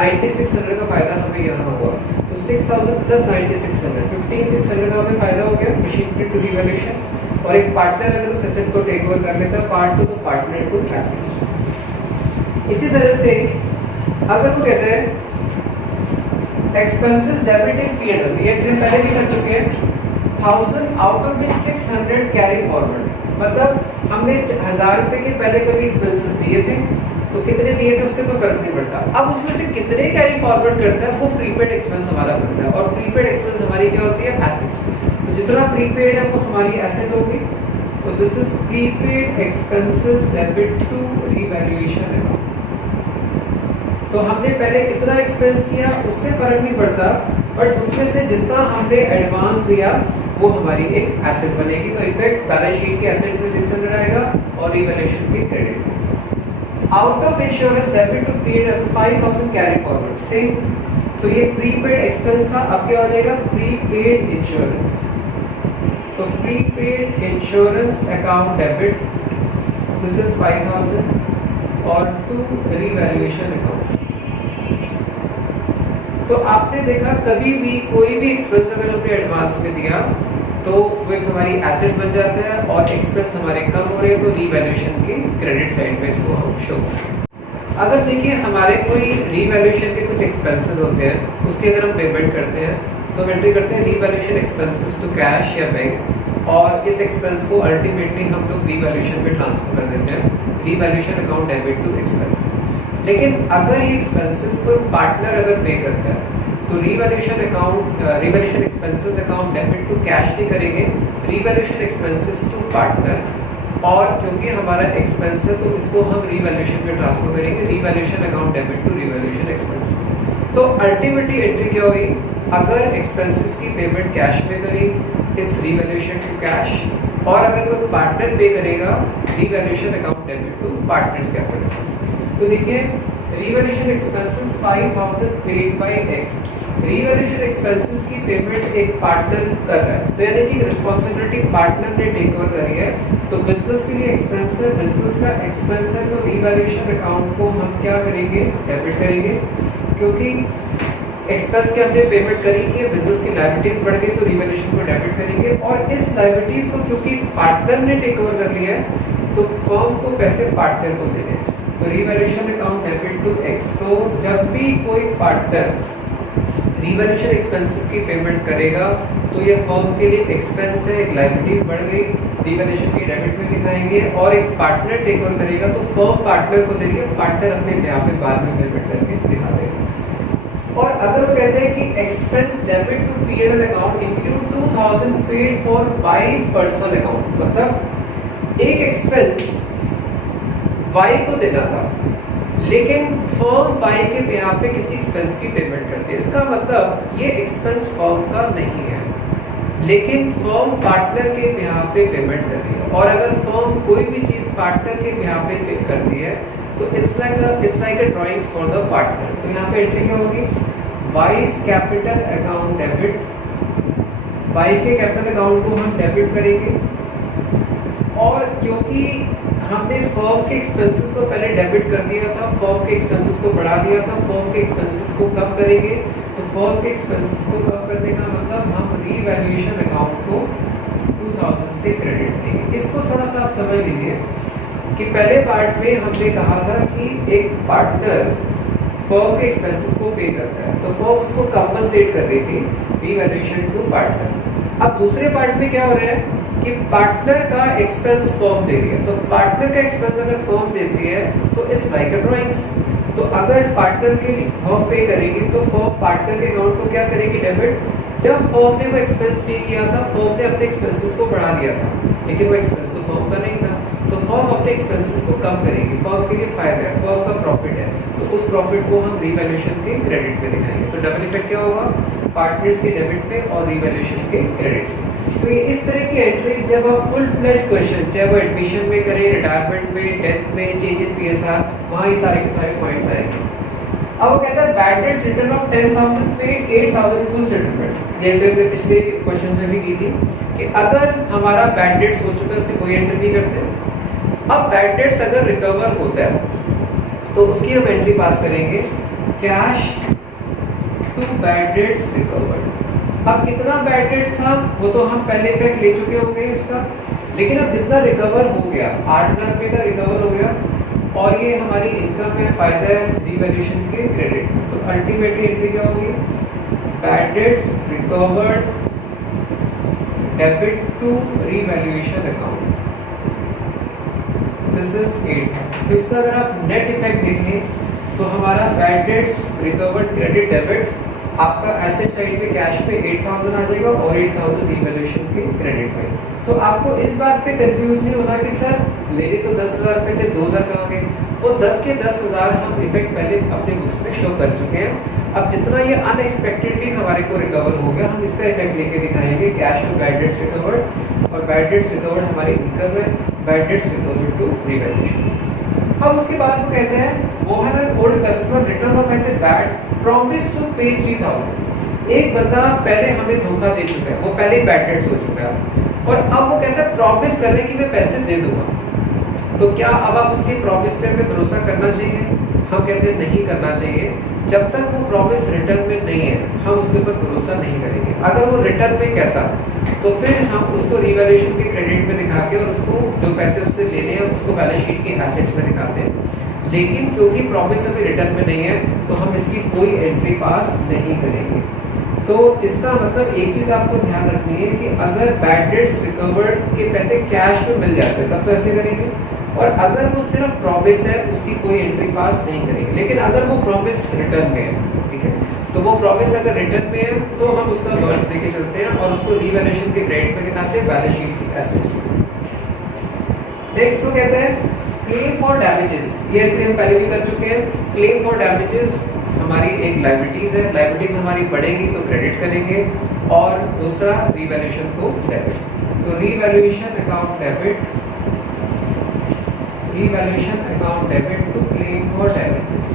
9,600 का फायदा हमें यहाँ हुआ। तो 6,000 प्लस 9,600 15,600 का हमें फायदा हो गया मशीनरी टू रीवैल्यूएशन। और एक पार्टनर अगर उस एसेट को टेक ओवर कर लेता पार्ट तो पार्टनर टू एसेट। इसी तरह से अगर वो कहते हैं एक्सपेंसेस डेबिट इन P&L, ये हम पहले भी कर चुके हैं, 1000 out of which 600 carry forward, मतलब हमने 1,000 रुपए के पहले कभी एक्सपेंसेस दिए थे, तो कितने दिए थे उससे कोई फर्क नहीं पड़ता। अब उसमें से कितने कैरी फॉरवर्ड करता है वो प्रीपेड एक्सपेंस हमारा बनता है, और प्रीपेड एक्सपेंस हमारी क्या होती है एसेट। तो जितना प्रीपेड है वो हमारी एसेट होगी। तो this is prepaid expenses debit to revaluation account. तो हमने पहले कितना एक्सपेंस किया उससे फर्क नहीं पड़ता, बट उसमें से जितना हमने एडवांस दिया वो हमारी एक एसेट बनेगी। तो इफेक्ट बैलेंस शीट के एसेट में 600 आएगा और रिवैल्यूएशन के क्रेडिट में। Out of insurance debit to P&L 5,000 carry forward same. तो ये प्रीपेड एक्सपेंस था, अब क्या हो जाएगा प्रीपेड इंश्योरेंस। तो prepaid insurance account debit this is 5,000 और टू रिवैल्यूएशन अकाउंट। तो आपने देखा कभी भी कोई भी एक्सपेंस अगर हमने एडवांस में दिया तो वो एक हमारी एसेट बन जाता है, और एक्सपेंस हमारे कम हो रहे हैं तो रीवैल्यूएशन के क्रेडिट साइड में इसको हम शो करें। अगर देखिए हमारे कोई रीवैल्यूएशन के कुछ एक्सपेंसेस होते हैं, उसके अगर हम पेमेंट करते हैं तो एंट्री करते हैं रीवैल्यूएशन एक्सपेंसेस टू कैश या बैंक, और इस एक्सपेंस को अल्टीमेटली हम लोग रीवैल्यूएशन पे ट्रांसफर कर देते हैं, revaluation account debit to expense. लेकिन अगर ये एक्सपेंसेस को पार्टनर अगर पे करता है तो revaluation account revaluation expenses account debit to cash नहीं करेंगे, रीवैल्यूएशन एक्सपेंसेस टू पार्टनर, और क्योंकि हमारा एक्सपेंस है तो इसको हम रीवैल्यूएशन पे ट्रांसफर करेंगे, revaluation account debit to revaluation expense. तो अल्टीमेटली एंट्री क्या हुई, अगर एक्सपेंसेस की पेमेंट कैश में करी इट्स रीवैल्यूएशन टू कैश, और अगर कोई पार्टनर पे करेगा revaluation account debit to partners capital. तो देखिए revaluation expenses 5,000 paid by X, revaluation expenses की पेमेंट एक पार्टनर कर रहा है, तो यानी कि रिस्पांसिबिलिटी पार्टनर ने टेक ओवर करी है। तो बिजनेस के लिए एक्सपेंस है, बिजनेस का एक्सपेंस है, तो रीवैल्यूएशन अकाउंट को हम क्या करेंगे डेबिट करेंगे, क्योंकि एक्सपेंस के हमने पेमेंट करी है, बिजनेस की लायबिलिटीज बढ़ गई तो रीवैल्यूएशन को डेबिट करेंगे, और इस लायबिलिटीज को क्योंकि पार्टनर ने टेक ओवर कर लिया है तो फर्म को पैसे पार्टनर को देने हैं। तो revaluation account debit to X, तो जब भी कोई पार्टनर रीवैल्यूएशन एक्सपेंसेस की पेमेंट करेगा तो ये फर्म के लिए एक्सपेंस है, एक लायबिलिटीज बढ़ गई, रीवैल्यूएशन की डेबिट में दिखाएंगे, और एक पार्टनर टेक ओवर करेगा तो फर्म पार्टनर को देंगे, पार्टनर अपने यहाँ पे बाद में पेमेंट करके दिखा देगा। और अगर वो कहते हैं कि expense debit to P&L account include 2,000 paid for Y's personal account, मतलब एक एक्सपेंस वाई को देना था लेकिन फर्म वाई के बिहाफ पे किसी एक्सपेंस की पेमेंट करती है, इसका मतलब ये एक्सपेंस फर्म का नहीं है, लेकिन फर्म पार्टनर के बिहाफ पे पेमेंट कर रही है। और अगर फर्म कोई भी चीज़ पार्टनर के बिहाफ पे पे करती है तो it's like a drawings for the partner. तो यहाँ पे एंट्री क्या होगी, Y's capital account debit, Y के कैपिटल अकाउंट को हम डेबिट करेंगे। और क्योंकि हमने फर्म के एक्सपेंसेस को पहले डेबिट कर दिया था, फर्म के एक्सपेंसेस को बढ़ा दिया था, फर्म के एक्सपेंसेस को कम करेंगे। तो फर्म के एक्सपेंसेस को कम करने का मतलब हम रीवैल्यूएशन अकाउंट को 2000 से क्रेडिट करेंगे। इसको थोड़ा सा आप समझ लीजिए कि पहले पार्ट में हमने कहा था कि एक पार्टनर फर्म के एक्सपेंसेस को पे करता है, तो फर्म उसको कंपनसेट कर रही थी रीवैल्यूएशन टू पार्टनर। अब दूसरे पार्ट में क्या हो रहा है कि पार्टनर का एक्सपेंस फर्म दे रही है। तो पार्टनर का एक्सपेंस अगर फर्म देती है तो इट्स लाइक अ ड्राइंग्स। तो अगर पार्टनर के लिए फर्म पे करेगी तो फर्म पार्टनर के अकाउंट को क्या करेगी, डेबिट। जब फर्म ने वो एक्सपेंस पे किया था, फर्म ने अपने एक्सपेंसेस को बढ़ा दिया था, लेकिन वो एक्सपेंस तो फर्म का नहीं था, तो फर्म अपने एक्सपेंसेस को कम करेगी। फर्म के लिए फायदा है, फर्म का प्रॉफिट है, तो उस प्रॉफिट को हम रीवैल्यूएशन के क्रेडिट पे दिखाएंगे। तो डबल इफेक्ट क्या होगा, पार्टनर्स के डेबिट पे और रीवैल्यूएशन के क्रेडिट पे। तो ये इस तरह की एंट्रीज जब आप फुल फ्लेज क्वेश्चन, चाहे वो एडमिशन में करें, रिटायरमेंट में, डेथ में, चेंज इन पीएसआर, वहाँ ये सारे के सारे पॉइंट्स आएंगे। अब वो कहता है बैड डेट्स रिटर्न ऑफ 10,000 पे 8,000 फुल सेटलमेंट। ये हमने पिछले क्वेश्चन में भी की थी कि अगर हमारा बैड डेट्स हो चुका है, उससे कोई एंट्री नहीं करते। अब बैड डेट्स अगर रिकवर होता है तो उसकी हम एंट्री पास करेंगे, cash to bad debts recovered. अब कितना बैड डेट्स था वो तो हम पहले इफेक्ट ले चुके होंगे उसका, लेकिन अब जितना रिकवर हो गया, 8,000 रुपये का रिकवर हो गया और ये हमारी इनकम में फायदा है रीवैल्यूएशन के क्रेडिट। तो अल्टीमेटली एंट्री क्या होगी, bad debts recovered debit to revaluation account, this is 8। तो इसका अगर आप नेट इफेक्ट देखें तो हमारा bad debts recovered credit debit, आपका एसेट साइड पे कैश पे 8,000 आ जाएगा और 8,000 रीवैल्यूएशन के क्रेडिट पे। तो आपको इस बात पे कंफ्यूज नहीं होना कि सर लेने तो 10,000 रुपये थे, 2,000 कहाँ गए। वो 10 के 10,000 हम इफेक्ट पहले अपने बुक्स में शो कर चुके हैं। अब जितना ये अनएक्सपेक्टेडली हमारे को रिकवर हो गया, हम इसका इफेक्ट लेके दिखाएंगे कैश और बैड डेट्स रिकवर्ड, और बैड डेट्स रिकवर्ड हमारी इनकम है, bad debts recovered to revaluation. अब उसके बाद वो कहते हैं Mohan and old customer return off as a bad promise to pay 3,000। एक बंदा पहले हमें धोखा दे चुका है, वो पहले ही बैड डेट्स हो चुका है और अब वो कहता है प्रॉमिस कर रहे हैं कि मैं पैसे दे दूंगा। तो क्या अब आप उसकी प्रॉमिस पे भरोसा करना चाहिए? हम कहते हैं नहीं करना चाहिए। जब तक वो प्रॉमिस रिटर्न में नहीं है हम उसके ऊपर भरोसा नहीं करेंगे। अगर वो रिटर्न में कहता तो फिर हम उसको रीवैल्यूएशन के क्रेडिट में दिखा के और उसको जो पैसे उससे लेने हैं उसको बैलेंस शीट के एसेट्स में दिखाते हैं। लेकिन क्योंकि प्रॉमिस अभी रिटर्न में नहीं है तो हम इसकी कोई एंट्री पास नहीं करेंगे। तो इसका मतलब एक चीज़ आपको ध्यान रखनी है कि अगर बैड डेट्स रिकवर्ड के पैसे कैश में मिल जाते हैं तब तो ऐसे करेंगे, और अगर वो सिर्फ प्रॉमिस है उसकी कोई एंट्री पास नहीं करेंगे। लेकिन अगर वो प्रॉमिस रिटर्न में है, ठीक है, तो वो प्रॉमिस अगर रिटर्न में है तो हम उसका वर्थ देके चलते हैं और उसको रीवैल्यूएशन के क्रेडिट में दिखाते हैं बैलेंस शीट की एसेट्स में। नेक्स्ट वो कहते हैं क्लेम फॉर डैमेजेस। ये एंट्री हम पहले भी कर चुके हैं। क्लेम फॉर डैमेजेस हमारी एक लायबिलिटीज है, लायबिलिटीज हमारी बढ़ेगी तो क्रेडिट करेंगे, और दूसरा रीवैल्यूएशन को डेबिट। तो revaluation account debit, revaluation account debit to claim for damages.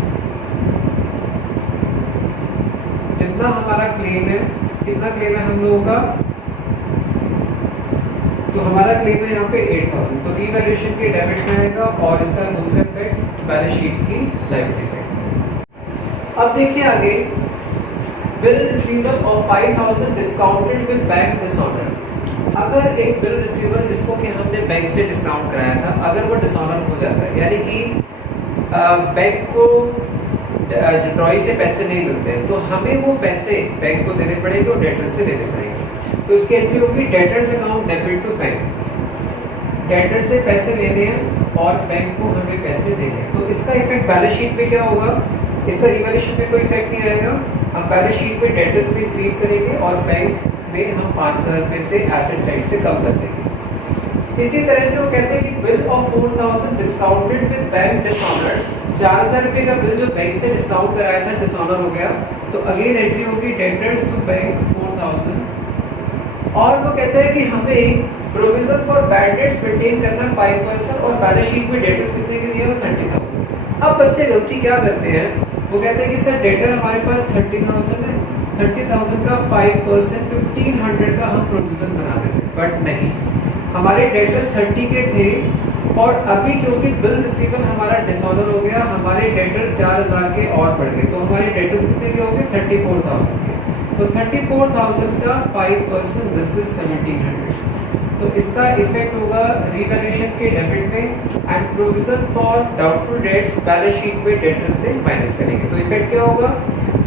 जितना हमारा क्लेम है, कितना क्लेम है हम लोगों का, तो हमारा क्लेम है यहाँ पे 8,000, तो रीवैल्यूएशन के डेबिट में आएगा और इसका दूसरा इफेक्ट बैलेंस शीट की लायबिलिटी साइड में। अब देखिए आगे, bill receivable of 5,000 discounted with bank dishonour. अगर एक बिल रिसीवेबल जिसको कि हमने बैंक से डिस्काउंट कराया था, अगर वो डिसऑनर हो जाता है, यानी कि बैंक को ड्रॉई से पैसे नहीं मिलते हैं, तो हमें वो पैसे बैंक को देने पड़ेंगे और डेटर से लेने पड़ेंगे। तो इसकी एंट्री होगी debtors account debit to bank. Debtor से पैसे लेने हैं और बैंक को हमें पैसे देने हैं। तो इसका इफेक्ट बैलेंस शीट पे क्या होगा, इसका रिवैल्यूएशन पे कोई इफेक्ट नहीं आएगा। हम बैलेंस शीट पे डेटर्स पे इंक्रीज करेंगे और बैंक में हम 5,000 रुपये से एसेट साइड से कम कर देंगे। इसी तरह से वो कहते हैं कि bill of 4,000 discounted with bank dishonoured. 4,000 रुपये का बिल जो बैंक से डिस्काउंट कराया था डिसऑनर हो गया, तो अगेन एंट्री होगी डेटर्स टू बैंक 4,000 और वो कहते हैं कि हमें provision for bad dates maintain करना 5% और बैलेंस शीट में डेटर्स कितने के लिए 30,000। अब बच्चे गलती क्या करते हैं, वो कहते हैं कि सर डेटर हमारे पास 30,000 है, 30,000 का 5% 1500 का हम प्रोविजन बना देते हैं। बट नहीं, हमारे डेटर्स 30 के थे और अभी क्योंकि बिल रिसीवल हमारा डिसऑनर हो गया, हमारे डेटर 4,000 के और बढ़ गए, तो हमारे डेटर्स कितने के हो गए 34,000 के। तो 34,000 का 5% दिस इज 1,700। तो इसका इफेक्ट होगा रिवैल्यूएशन के डेबिट में and provision for doubtful dates balance sheet में डेटर्स से माइनस करेंगे। तो इफेक्ट क्या होगा,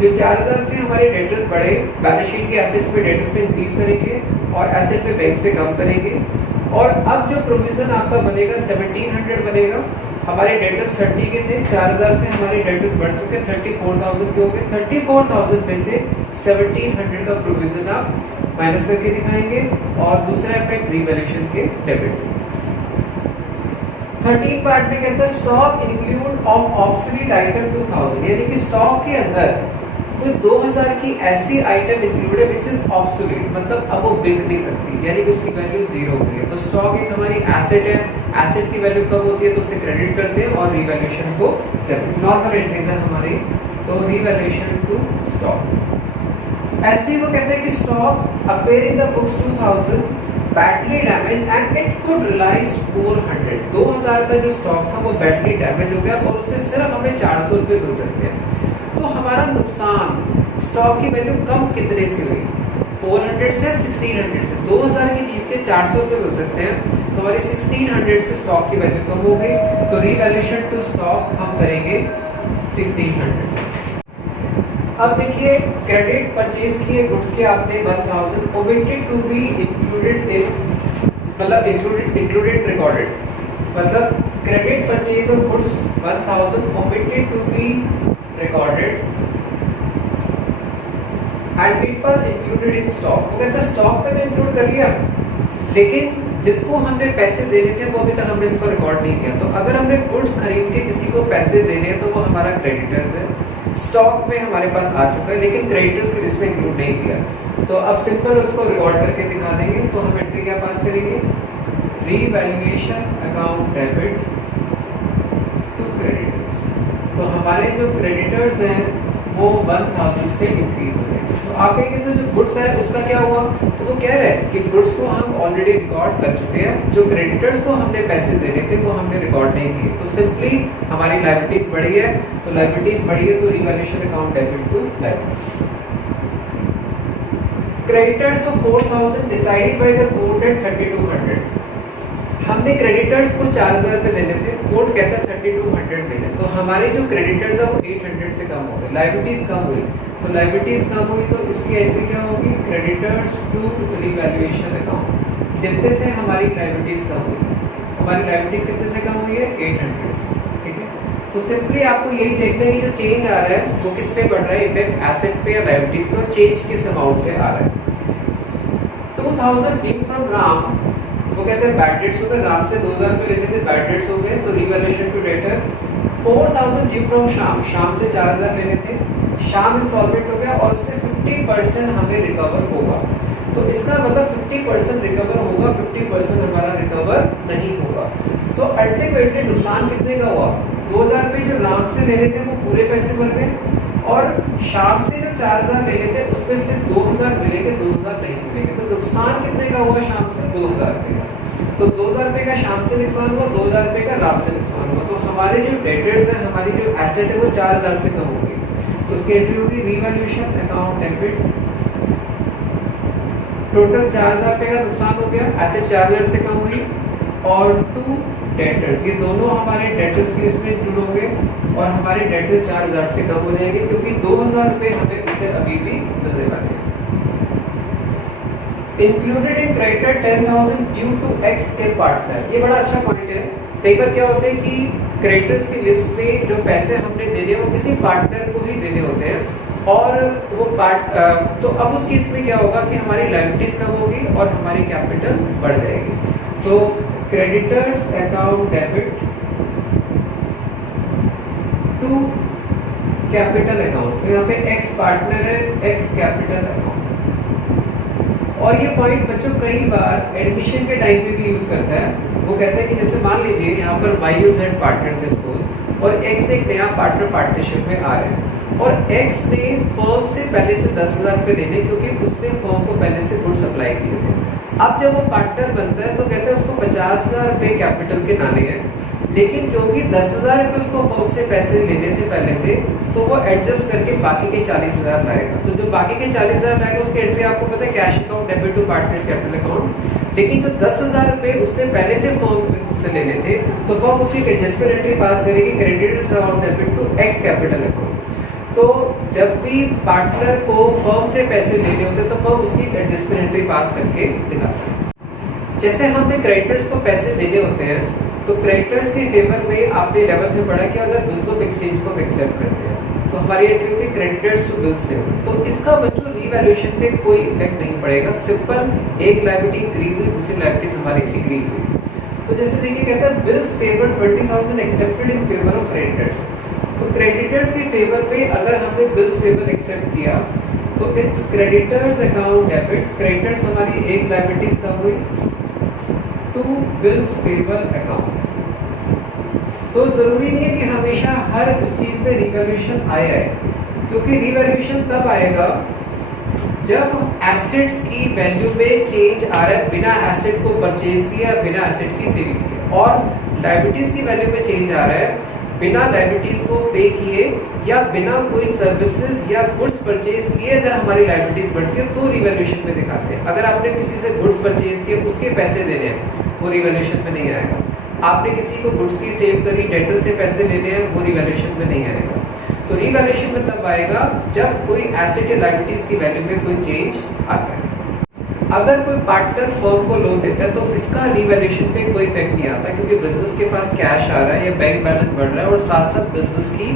जो 4,000 से हमारे डेटर्स बढ़े, बैलेंस शीट के एसेट्स पे डेटर्स पे इंक्रीज करेंगे और एसेट पे बैंक से कम करेंगे। और अब जो प्रोविजन आपका बनेगा 1,700 बनेगा। हमारे डेटर्स 30 के थे, 4,000 से हमारे डेटर्स बढ़ चुके 34,000 के हो गए। 34,000 में से 1,700 का प्रोविजन आप माइनस करके दिखाएंगे। और दूसरा इफेक्ट रिवैल्यूएशन के डेबिट। 13 पार्ट में कहता है stock include of obsolete item 2000, यानी कि स्टॉक के अंदर कोई 2000 की ऐसी आइटम इंक्लूड है विच इज ऑब्सोलीट, मतलब अब वो बिक नहीं सकती, यानी कि उसकी वैल्यू 0 हो गई है। तो स्टॉक एक हमारी एसेट है, एसेट की वैल्यू कम होती है तो उसे क्रेडिट करते हैं और रिवैल्यूएशन को डेबिट। नॉर्मल एंट्रीज है हमारी, तो रिवैल्यूएशन टू स्टॉक। ऐसे ही वो कहते हैं कि stock appear in the books 2000 badly damage and it could realise 400। 2000 का जो स्टॉक था वो बैटली डैमेज हो गया और उससे सिर्फ हमें 400 रुपये मिल सकते हैं। तो हमारा नुकसान स्टॉक की वैल्यू कम कितने से हुई, 400 से 1600 से। 2000 की चीज के 400 रुपये मिल सकते हैं, तो हमारी 1600 से स्टॉक की वैल्यू कम हो गई। तो रिवैल्यूएशन टू स्टॉक हम करेंगे 1600। अब देखिए क्रेडिट परचेज किए गुड्स के आपने 1000 omitted to be included in, मतलब इंक्लूडेड रिकॉर्डेड, मतलब credit purchase of goods 1000 omitted to be recorded and it was included in stock. वो कहता है स्टॉक पे तो इंक्लूड कर लिया, लेकिन जिसको हमने पैसे देने थे वो अभी तक हमने इसको रिकॉर्ड नहीं किया। तो अगर हमने गुड्स खरीद के किसी को पैसे देने हैं तो वो हमारा क्रेडिटर्स है, स्टॉक में हमारे पास आ चुका है, लेकिन क्रेडिटर्स की लिस्ट में इंक्लूड नहीं किया। तो अब सिंपल उसको रिकॉर्ड करके दिखा देंगे। तो हम एंट्री क्या पास करेंगे, revaluation account debit to creditors. तो हमारे जो क्रेडिटर्स हैं वो 1000 से इंक्रीज हो गए। तो आप कहेंगे सर जो गुड्स है उसका क्या हुआ, तो वो कह रहे हैं कि गुड्स को हम ऑलरेडी रिकॉर्ड कर चुके हैं, जो क्रेडिटर्स को हमने पैसे देने थे वो हमने रिकॉर्ड नहीं किए। तो सिंपली हमारी लायबिलिटीज बढ़ी है, तो लायबिलिटीज बढ़ी है तो revaluation account debit to liabilities. Creditors of 4000 decided by the court at 3200। हमने क्रेडिटर्स को 4000 रुपये देने थे, कोर्ट कहता है 3200 देने, तो हमारे जो क्रेडिटर्स है वो 800 से कम हो गए, लायबिलिटीज कम हुई। तो लायबिलिटीज कम हुई तो इसकी एंट्री क्या होगी, क्रेडिटर्स टू रिवैल्यूएशन अकाउंट। जितने से हमारी लायबिलिटीज कम हुई, हमारी लायबिलिटीज कितने से कम हुई है, 800 से। ठीक है, तो सिंपली आपको यही देखना है कि जो चेंज आ रहा है वो किस पे बढ़ रहा है, इफेक्ट एसेट पे या लायबिलिटीज पे, और चेंज किस अमाउंट से आ रहा है। 2000 ड्यू फ्रॉम राम, वो कहते हैं बैड डेट्स हो गए, राम से 2000 रुपये लेने थे, बैड डेट्स हो गए, तो revaluation to debtor. 4000 due from Sham, Sham से 4000 लेने थे, शाम इंसॉल्वेंट हो गया और उससे 50% हमें रिकवर होगा। तो इसका मतलब 50% रिकवर होगा, 50% हमारा रिकवर नहीं होगा। तो अल्टीमेटली नुकसान कितने का हुआ, 2000 रुपये जो राम से लेने थे वो पूरे पैसे भर गए, और शाम से जो 4000 लेने थे उसमें से 2000 मिलेंगे, 2000 नहीं मिलेंगे। तो नुकसान कितने का हुआ शाम से, 2000 रुपये का। तो 2000 रुपये का शाम से नुकसान हुआ, 2000 रुपये का राम से नुकसान हुआ। तो हमारे जो डेटर्स है, हमारी जो एसेट है वो 4000 से कम होगी। तो उसकी एंट्री होगी रिवैल्यूएशन अकाउंट डेबिट। टोटल 4000 रुपये का नुकसान हो गया, एसेट 4000 से कम हुई, और टू डेटर्स, ये दोनों हमारे डेटर्स की लिस्ट में इंक्लूड होंगे और हमारे डेटर्स 4000 से कम हो जाएंगे, क्योंकि 2000 रुपये हमें उसे अभी भी मिलने वाले हैं। Included in creditor 10,000 due to X a partner, ये बड़ा अच्छा पॉइंट है। कई बार क्या होता है कि क्रेडिटर्स की लिस्ट में जो पैसे हमने देने वो किसी पार्टनर को ही देने होते हैं, और वो तो अब उस केस में क्या होगा कि हमारी लायबिलिटीज कम होगी और हमारी कैपिटल बढ़ जाएगी। तो creditors account debit to capital account, तो यहाँ पे एक्स पार्टनर है, एक्स कैपिटल अकाउंट, और ये पॉइंट बच्चों कई बार एडमिशन के टाइम पे भी यूज करता है। वो कहता है कि जैसे मान लीजिए यहाँ पर वाई और जेड पार्टनर थे सपोज, और एक्स एक नया पार्टनर पार्टनरशिप में आ रहे हैं, और एक्स ने फर्म से पहले से 10,000 रुपये लेने, क्योंकि उसने फर्म को पहले से गुड सप्लाई किए थे। अब जब वो पार्टनर बनता है तो कहते हैं उसको 50,000 रुपये कैपिटल के लाने हैं, लेकिन क्योंकि 10,000 रुपये उसको फर्म से पैसे लेने थे पहले से, तो वो एडजस्ट करके बाकी के 40,000 लाएगा। तो जो बाकी के 40,000 लाएगा उसकी एंट्री आपको पता है cash account debit to partners capital account. लेकिन जो 10,000 रुपये उसने पहले से फर्म से लेने थे, तो फर्म उसकी एडजस्टमेंट एंट्री पास करेगी credited account debit to X capital account. तो जब भी पार्टनर को फर्म से पैसे लेने होते तो फर्म उसकी एडजस्टमेंट एंट्री पास करके दिखाता है। जैसे हमने क्रेडिटर्स को पैसे देने होते हैं, तो क्रेडिटर्स के फेवर में आपने 11th में पढ़ा कि अगर बिल्स ऑफ एक्सचेंज को एक्सेप्ट करते हैं तो हमारी एंट्री होती है क्रेडिटर्स टू बिल्स पेबल। तो इसका बच्चों रीवैल्यूएशन पे कोई इफेक्ट नहीं पड़ेगा, सिंपल एक लायबिलिटी इंक्रीज हुई, दूसरी लायबिलिटीज हमारी डिक्रीज हुई। तो जैसे देखिए कहता है bills payable 20,000 accepted in favour of creditors. तो क्रेडिटर्स के फेवर पे अगर हमने बिल्स पेबल एक्सेप्ट किया तो it's creditors account debit, creditors हमारी एक लायबिलिटीज कम हुई, टू बिल्स पेबल अकाउंट। तो जरूरी नहीं है कि हमेशा हर उस चीज पे रिवैल्यूएशन आए, क्योंकि रिवैल्यूएशन तब आएगा जब एसेट्स की वैल्यू में चेंज आ रहा है बिना एसेट को परचेज किया, बिना एसेट की सेल किए, और लायबिलिटीज की वैल्यू में चेंज आ रहा है बिना लायबिलिटीज को पे किए या बिना कोई सर्विसेज या गुड्स परचेज किए। अगर हमारी लायबिलिटीज बढ़ती है तो रिवैल्यूएशन में दिखाते हैं। अगर आपने किसी से गुड्स परचेज किए उसके पैसे देने हैं, वो रिवैल्यूएशन में नहीं आएगा। आपने किसी को गुड्स की सेल करी, डेटर से पैसे लेने हैं, वो रिवैल्यूएशन में नहीं आएगा। तो रिवैल्यूएशन में तब आएगा जब कोई एसेट या लायबिलिटीज की वैल्यू में कोई चेंज आता है। अगर कोई पार्टनर फर्म को लोन देता है तो इसका रिवैल्यूएशन पे कोई इफेक्ट नहीं आता, क्योंकि बिजनेस के पास कैश आ रहा है या बैंक बैलेंस बढ़ रहा है और साथ साथ बिजनेस की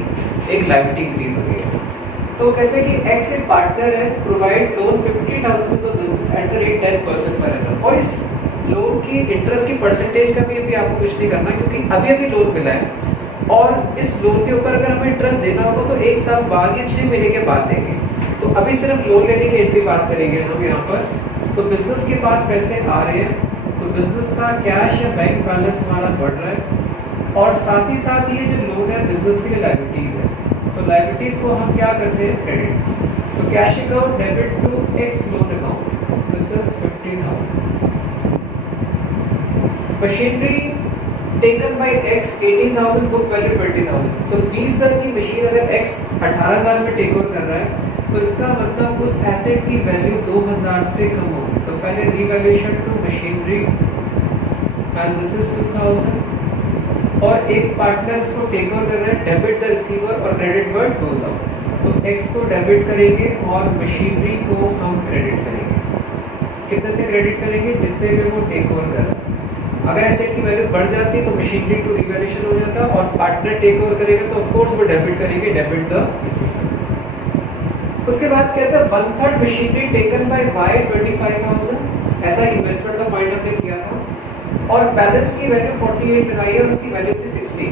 एक लायबिलिटी इंक्रीज हो रही है। तो कहते हैं कि एक्स एक पार्टनर है, provide loan 50,000 to the business at the rate 10% per annum. और इस लोन की इंटरेस्ट की परसेंटेज का भी आपको कुछ नहीं करना, क्योंकि अभी अभी लोन मिला है और इस लोन के ऊपर अगर हमें इंटरेस्ट देना होगा तो 1 साल बाद या 6 महीने के बाद देंगे। तो अभी सिर्फ लोन लेने की एंट्री पास करेंगे हम यहाँ पर। तो बिजनेस के पास पैसे आ रहे हैं, तो बिजनेस का कैश या बैंक बैलेंस हमारा बढ़ रहा है, और साथ ही साथ ये जो लोन है बिजनेस के लिए लायबिलिटीज है, तो लायबिलिटीज को हम क्या करते हैं क्रेडिट। तो cash account debit to X loan account, this is 50,000। Machinery taken by X 18,000, book value 20,000। तो 20,000 की मशीन अगर एक्स 18,000 में टेक ओवर कर रहा है तो इसका मतलब उस एसेट की वैल्यू 2,000 से कम होगी। तो पहले revaluation to machinery and this is 2,000, और एक पार्टनर इसको टेक ओवर कर रहा है, डेबिट द रिसीवर और क्रेडिट वर्ड 2,000। तो एक्स को डेबिट करेंगे और मशीनरी को हम क्रेडिट करेंगे। कितने से क्रेडिट करेंगे? जितने में वो टेक ओवर कर रहा है। अगर एसेट की वैल्यू बढ़ जाती है तो मशीनरी टू रिवैल्यूएशन हो जाता है, और पार्टनर टेक ओवर करेगा तो ऑफ कोर्स वो डेबिट करेंगे, डेबिट द रिसीवर। उसके बाद कहता है 1/3 मशीनरी टेकन बाय वाई 25,000, ऐसा इन्वेस्टमेंट का पॉइंट हमने किया था, और बैलेंस की वैल्यू 48 लगाई है और उसकी वैल्यू थी 60।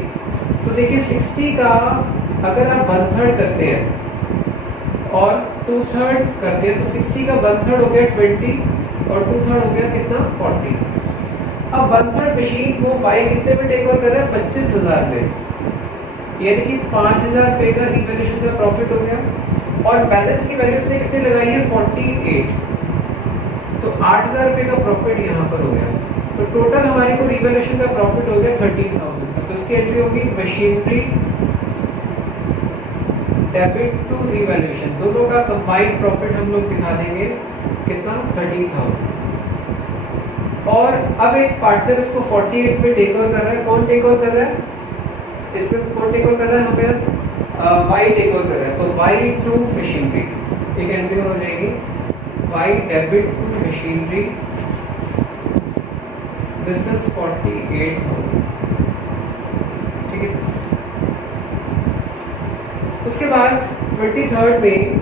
तो देखिए 60 का अगर आप 1/3 करते हैं और 2/3 करते हैं तो 60 का 1/3 हो गया 20 और 2/3 हो गया कितना 40। अब 1/3 मशीन वो वाई कितने में टेक ओवर कर रहा है? 25,000 में, यानी कि 5,000 रुपये का रिवैल्यूएशन का प्रॉफिट हो गया, और बैलेंस की वैल्यू से कितने लगाई है 48, तो 8,000 रुपये का प्रॉफिट यहाँ पर हो गया। तो टोटल हमारे को रिवैल्यूएशन का प्रॉफिट हो गया 13,000 का। तो इसकी एंट्री होगी मशीनरी डेबिट टू रिवैल्यूएशन, दोनों का कंबाइंड प्रॉफिट हम लोग दिखा देंगे कितना 13,000। और अब एक पार्टनर इसको 48 पे टेक ओवर कर रहा है। कौन टेक ओवर कर रहा है? इसमें कौन टेक ओवर कर रहा है? हमें वाई टेक ओवर कर रहा है, तो वाई टू मशीनरी एक एंट्री हो जाएगी, Y debit to machinery, this is 48,000। ठीक है। उसके बाद 23rd में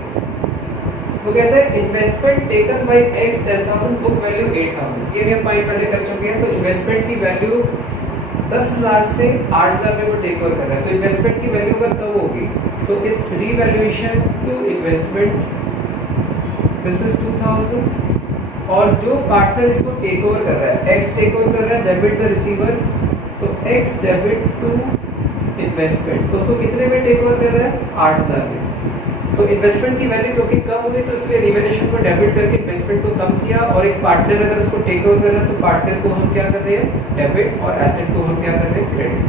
वो कहते हैं investment taken by x 10,000, book value 8,000। ये भी हम पॉइंट पहले कर चुके हैं। तो इन्वेस्टमेंट की वैल्यू 10,000 से 8,000 में वो टेक ओवर कर रहा है, तो इन्वेस्टमेंट की वैल्यू अगर कम होगी तो it's revaluation to investment, this is 2,000, और जो पार्टनर इसको टेक ओवर कर रहा है, एक्स टेक ओवर कर रहा है डेबिट द रिसीवर, तो एक्स डेबिट टू इन्वेस्टमेंट, उसको कितने में टेक ओवर कर रहा है? 8,000 में। तो इन्वेस्टमेंट की वैल्यू क्योंकि कम हुई तो इसलिए रिवैल्यूएशन को डेबिट करके इन्वेस्टमेंट को कम किया, और एक पार्टनर अगर उसको टेक ओवर कर रहा है तो पार्टनर को हम क्या कर रहे हैं? डेबिट, और एसेट को हम क्या कर रहे हैं? क्रेडिट।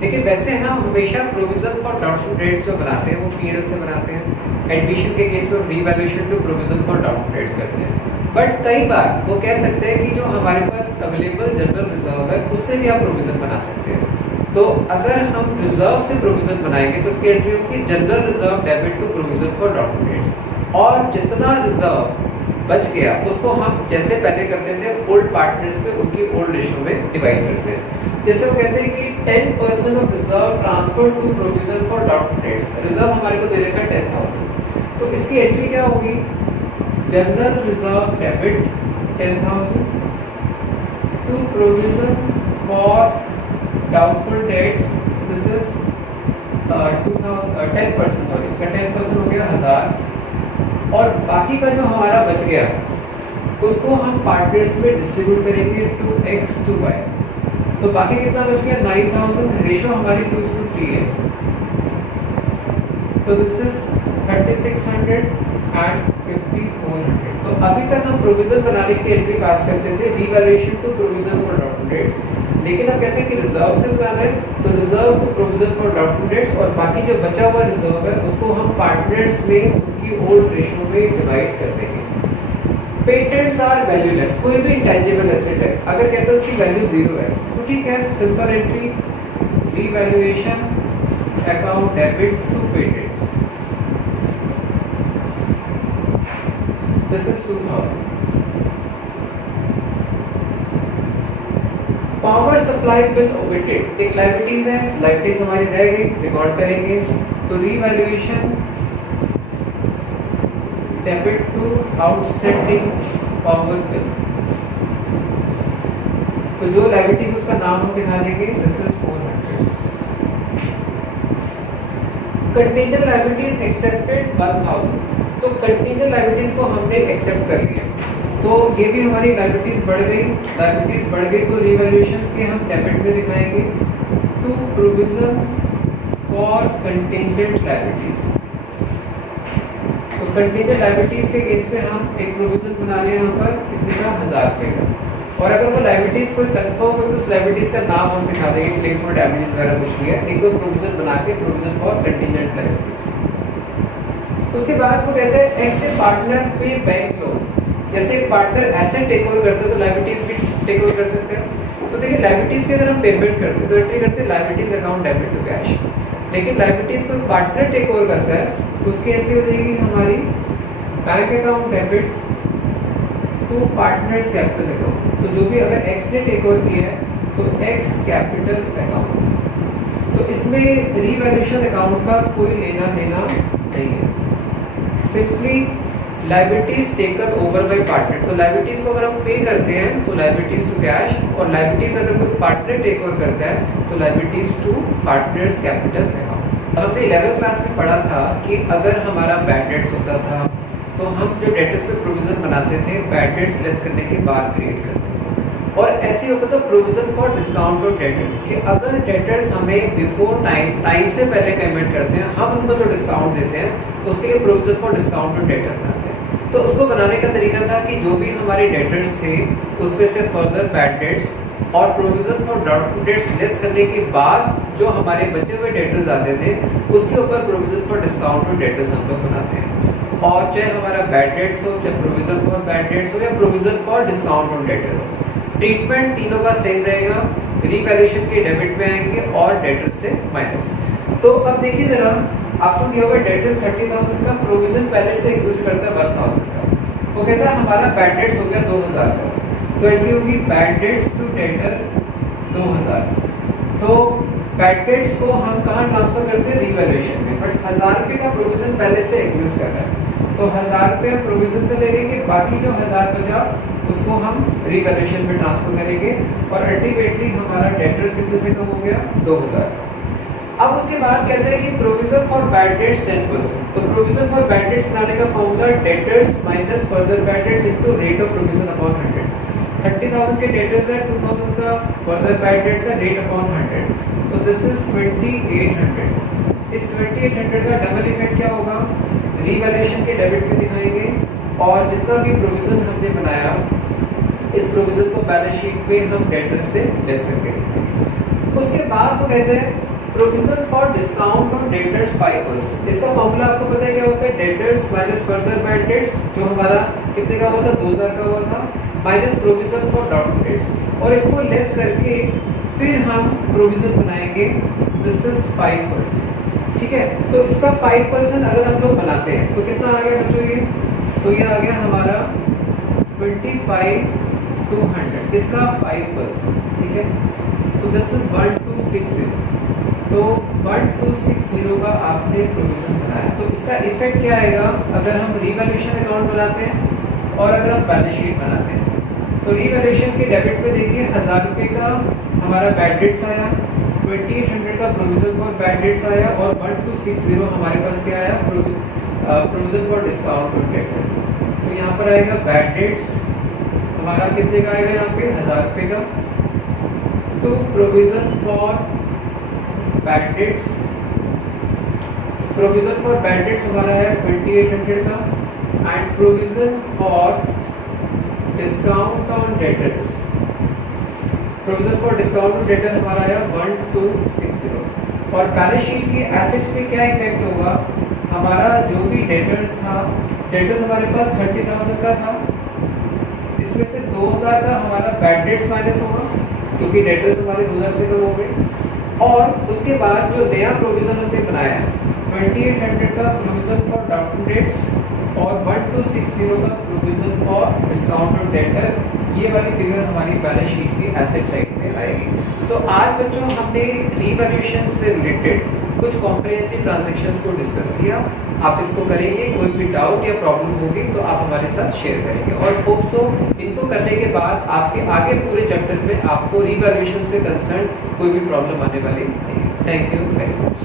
देखिए वैसे हम हमेशा प्रोविजन फॉर डाउटफुल डेट्स जो बनाते हैं वो पीरियड से बनाते हैं। एडमिशन के केस में revaluation to provision for doubtful debts करते हैं, बट कई बार वो कह सकते हैं कि जो हमारे पास अवेलेबल जनरल रिजर्व है उससे भी आप प्रोविजन बना सकते हैं। तो अगर हम रिजर्व से प्रोविजन बनाएंगे तो उसकी एंट्री होगी general reserve debit to provision for doubtful debts, और जितना रिजर्व बच गया उसको हम जैसे पहले करते थे ओल्ड पार्टनर्स में उनकी ओल्ड रेशो में डिवाइड करते हैं। जैसे वो कहते हैं कि 10% of reserve transfer to provision for doubtful debts, reserve हमारे को दे रखा है 10,000, तो इसकी एंट्री क्या होगी? General reserve debit 10,000 to provision for doubtful debts, this is 10%, sorry इसका 10% हो गया 1,000, और बाकी का जो हमारा बच गया उसको हम पार्टनर्स में डिस्ट्रीब्यूट करेंगे 2x to y, तो बाकी कितना बच गया? 9,000, रेशो हमारी 2:3 है, तो दिस इज 3,600 एंड 5,400। तो अभी तक हम प्रोविजन बनाने की एंट्री पास करते थे revaluation to provision for doubtful debts, लेकिन अब कहते हैं कि रिजर्व से बनाना है तो reserve to provision for doubtful debts, और बाकी जो बचा हुआ रिजर्व है उसको हम पार्टनर्स में उनकी ओल्ड रेशो में डिवाइड कर देंगे। पेटेंट्स आर वैल्यूलेस, कोई भी इंटेंजिबल एसेट है अगर कहते हैं उसकी वैल्यू 0 है तो ठीक है, simple entry revaluation account debit to patents, this is 2,000। Power supply bill omitted, एक लायबिलिटीज है, लायबिलिटीज हमारी रह गई, रिकॉर्ड करेंगे, तो revaluation debit to outstanding power bill, तो जो लायबिलिटीज उसका नाम हम दिखा देंगे, this is 400। Contingent liabilities accepted 1,000, तो कंटीजेंट लायबिलिटीज को हमने एक्सेप्ट कर लिया, तो ये भी हमारी लायबिलिटीज बढ़ गई, तो रिवैल्यूएशन के हम डेबिट में दिखाएंगे to provision for contingent liabilities. तो कंटीजेंट लायबिलिटीज के केस में हम एक प्रोविजन बना रहे हैं यहाँ पर कितने का? 1,000 रुपये का, और अगर वो लायबिलिटीज कोई कंफर्म हो तो उस लायबिलिटीज का नाम हम दिखा देंगे, क्लेम फॉर डैमेजेस वगैरह कुछ नहीं है, एक दो प्रोविजन बना के प्रोविजन फॉर कंटीजेंट लायबिलिटीज। उसके बाद वो कहते हैं एक्स ए पार्टनर पे बैंक लोन, जैसे एक पार्टनर एसेट टेक ओवर करते हैं तो लायबिलिटीज भी टेक ओवर कर सकते हैं। तो देखिए लायबिलिटीज की अगर हम पेमेंट करते हैं तो एंट्री करते हैं liabilities account debit to cash, लेकिन लायबिलिटीज को पार्टनर टेक ओवर करता है तो उसकी एंट्री हो जाएगी हमारी bank account debit to partners capital account, तो जो भी अगर एक्स ने टेक ओवर किया है तो एक्स कैपिटल अकाउंट, तो इसमें रीवैल्यूएशन अकाउंट का कोई लेना देना नहीं है, simply liabilities taken over by partner. तो लायबिलिटीज को अगर हम पे करते हैं तो लायबिलिटीज टू कैश, और लायबिलिटीज अगर कोई पार्टनर टेक ओवर करता है तो liabilities to partners capital account. हमने 11th क्लास में पढ़ा था कि अगर हमारा बैड डेट्स होता था तो हम जो डेटर्स पे प्रोविजन बनाते थे बैड डेट्स लेस करने के बाद क्रिएट करते थे, और ऐसे ही होता था provision for discount of debtors कि अगर डेटर्स हमें बिफोर टाइम से पहले पेमेंट करते हैं हम उनको जो डिस्काउंट देते हैं उसके लिए provision for discount of debtor बनाते हैं। तो उसको बनाने का तरीका था कि जो भी हमारे डेटर्स थे उसमें से फर्दर बैड डेट्स और provision for doubtful dates less करने के बाद जो हमारे बचे हुए डेटर्स आते थे उसके ऊपर provision for discount of debtors हम लोग बनाते हैं, और चाहे हमारा बैड डेट्स हो, चाहे प्रोविजन फॉर बैड डेट्स हो या provision for discount on debtor हो, ट्रीटमेंट तीनों का सेम रहेगा, रीवैल्यूएशन के डेबिट में आएंगे और डेटर से माइनस। तो अब देखिए जरा, आपको दिया हुआ डेटर्स 30,000 का, प्रोविजन पहले से एग्जिस्ट करता है 1,000 का, वो कहता है हमारा बैड डेट्स हो गया 2,000 का, तो एंट्री होगी बैड डेट्स टू डेटर 2,000। तो बैड डेट्स को हम कहाँ ट्रांसफर करते हैं? रीवैल्यूएशन में, बट 1,000 रुपये का प्रोविजन पहले से एग्जिस्ट कर रहा है तो 1,000 रुपये प्रोविजन से ले लेंगे, बाकी जो 1,000 बचा उसको हम रीवैल्यूएशन में ट्रांसफर करेंगे, और अल्टीमेटली हमारा डेटर्स कितने से कम हो गया? 2,000। अब उसके बाद कहते हैं कि प्रोविजन फॉर बैड डेट्स 10%। तो प्रोविजन फॉर बैड डेट्स बनाने का formula debtors minus further bad debts into rate of provision upon 100। 30,000 के डेटर्स है, 2,000 का फर्दर बैड डेट्स है, रेट अपॉन 100, तो दिस इज 2800। इस 2800 का डबल इफेक्ट क्या होगा, रीवैल्यूएशन के डेबिट में दिखाएंगे और जितना भी प्रोविजन हमने बनाया इस प्रोविजन को बैलेंस शीट पे हम डेटर से लेस करके दिखाएंगे। उसके बाद वो कहते हैं provision for discount on debtors 5%। इसका फॉर्मूला आपको पता है क्या होता है, debtors minus further bad debts, जो हमारा कितने का हुआ था, 2000 का हुआ था, minus provision for doubt debts, और इसको लेस करके फिर हम प्रोविजन बनाएंगे, दिस इज 5%। ठीक है, तो इसका 5% अगर हम लोग बनाते हैं तो कितना आ गया बच्चों ये, तो ये आ गया हमारा 25,200, इसका 5%। ठीक है, तो दिस इज 1260, तो 1260 का आपने प्रोविजन बनाया। तो इसका इफेक्ट क्या आएगा अगर हम रीवैल्यूएशन अकाउंट बनाते हैं और अगर हम बैलेंस शीट बनाते हैं। तो रीवैल्यूएशन के डेबिट में देखिए 1000 रुपये का हमारा बैड डेट्स आया, 2800 का प्रोविजन फॉर बैड डेट्स आया और 1260 हमारे पास क्या आया, provision for discount on debtor. तो यहाँ पर आएगा बैड डेट्स हमारा कितने का आएगा, यहाँ पे 1000 रुपये का, to provision for bad debts, provision for bad debts हमारा है 2800 का, and provision for discount on debtors, provision for discount on debtor हमारा है 1260। और बैलेंस शीट के एसेट्स पे क्या इफेक्ट होगा, हमारा जो भी डेटर्स था, डेटर्स हमारे पास 30,000 का था, इसमें से 2000 का हमारा बैड डेट्स माइनस होगा क्योंकि डेटर्स हमारे 2000 से कम हो गए, और उसके बाद जो नया प्रोविजन हमने बनाया है 2800 का प्रोविजन फॉर डाउट डेट्स और 1260 का provision for discount on debtor, ये वाली फिगर हमारी बैलेंस शीट की एसेट साइड में आएगी। तो आज बच्चों हमने रीवैल्यूएशन से रिलेटेड कुछ कॉम्प्रिहेंसिव ट्रांजैक्शंस को डिस्कस किया। आप इसको करेंगे, कोई भी डाउट या प्रॉब्लम होगी तो आप हमारे साथ शेयर करेंगे, और होप सो इनको करने के बाद आपके आगे पूरे चैप्टर में आपको रीवैल्यूएशन से कंसर्न कोई भी प्रॉब्लम आने वाली नहीं। Thank you very much.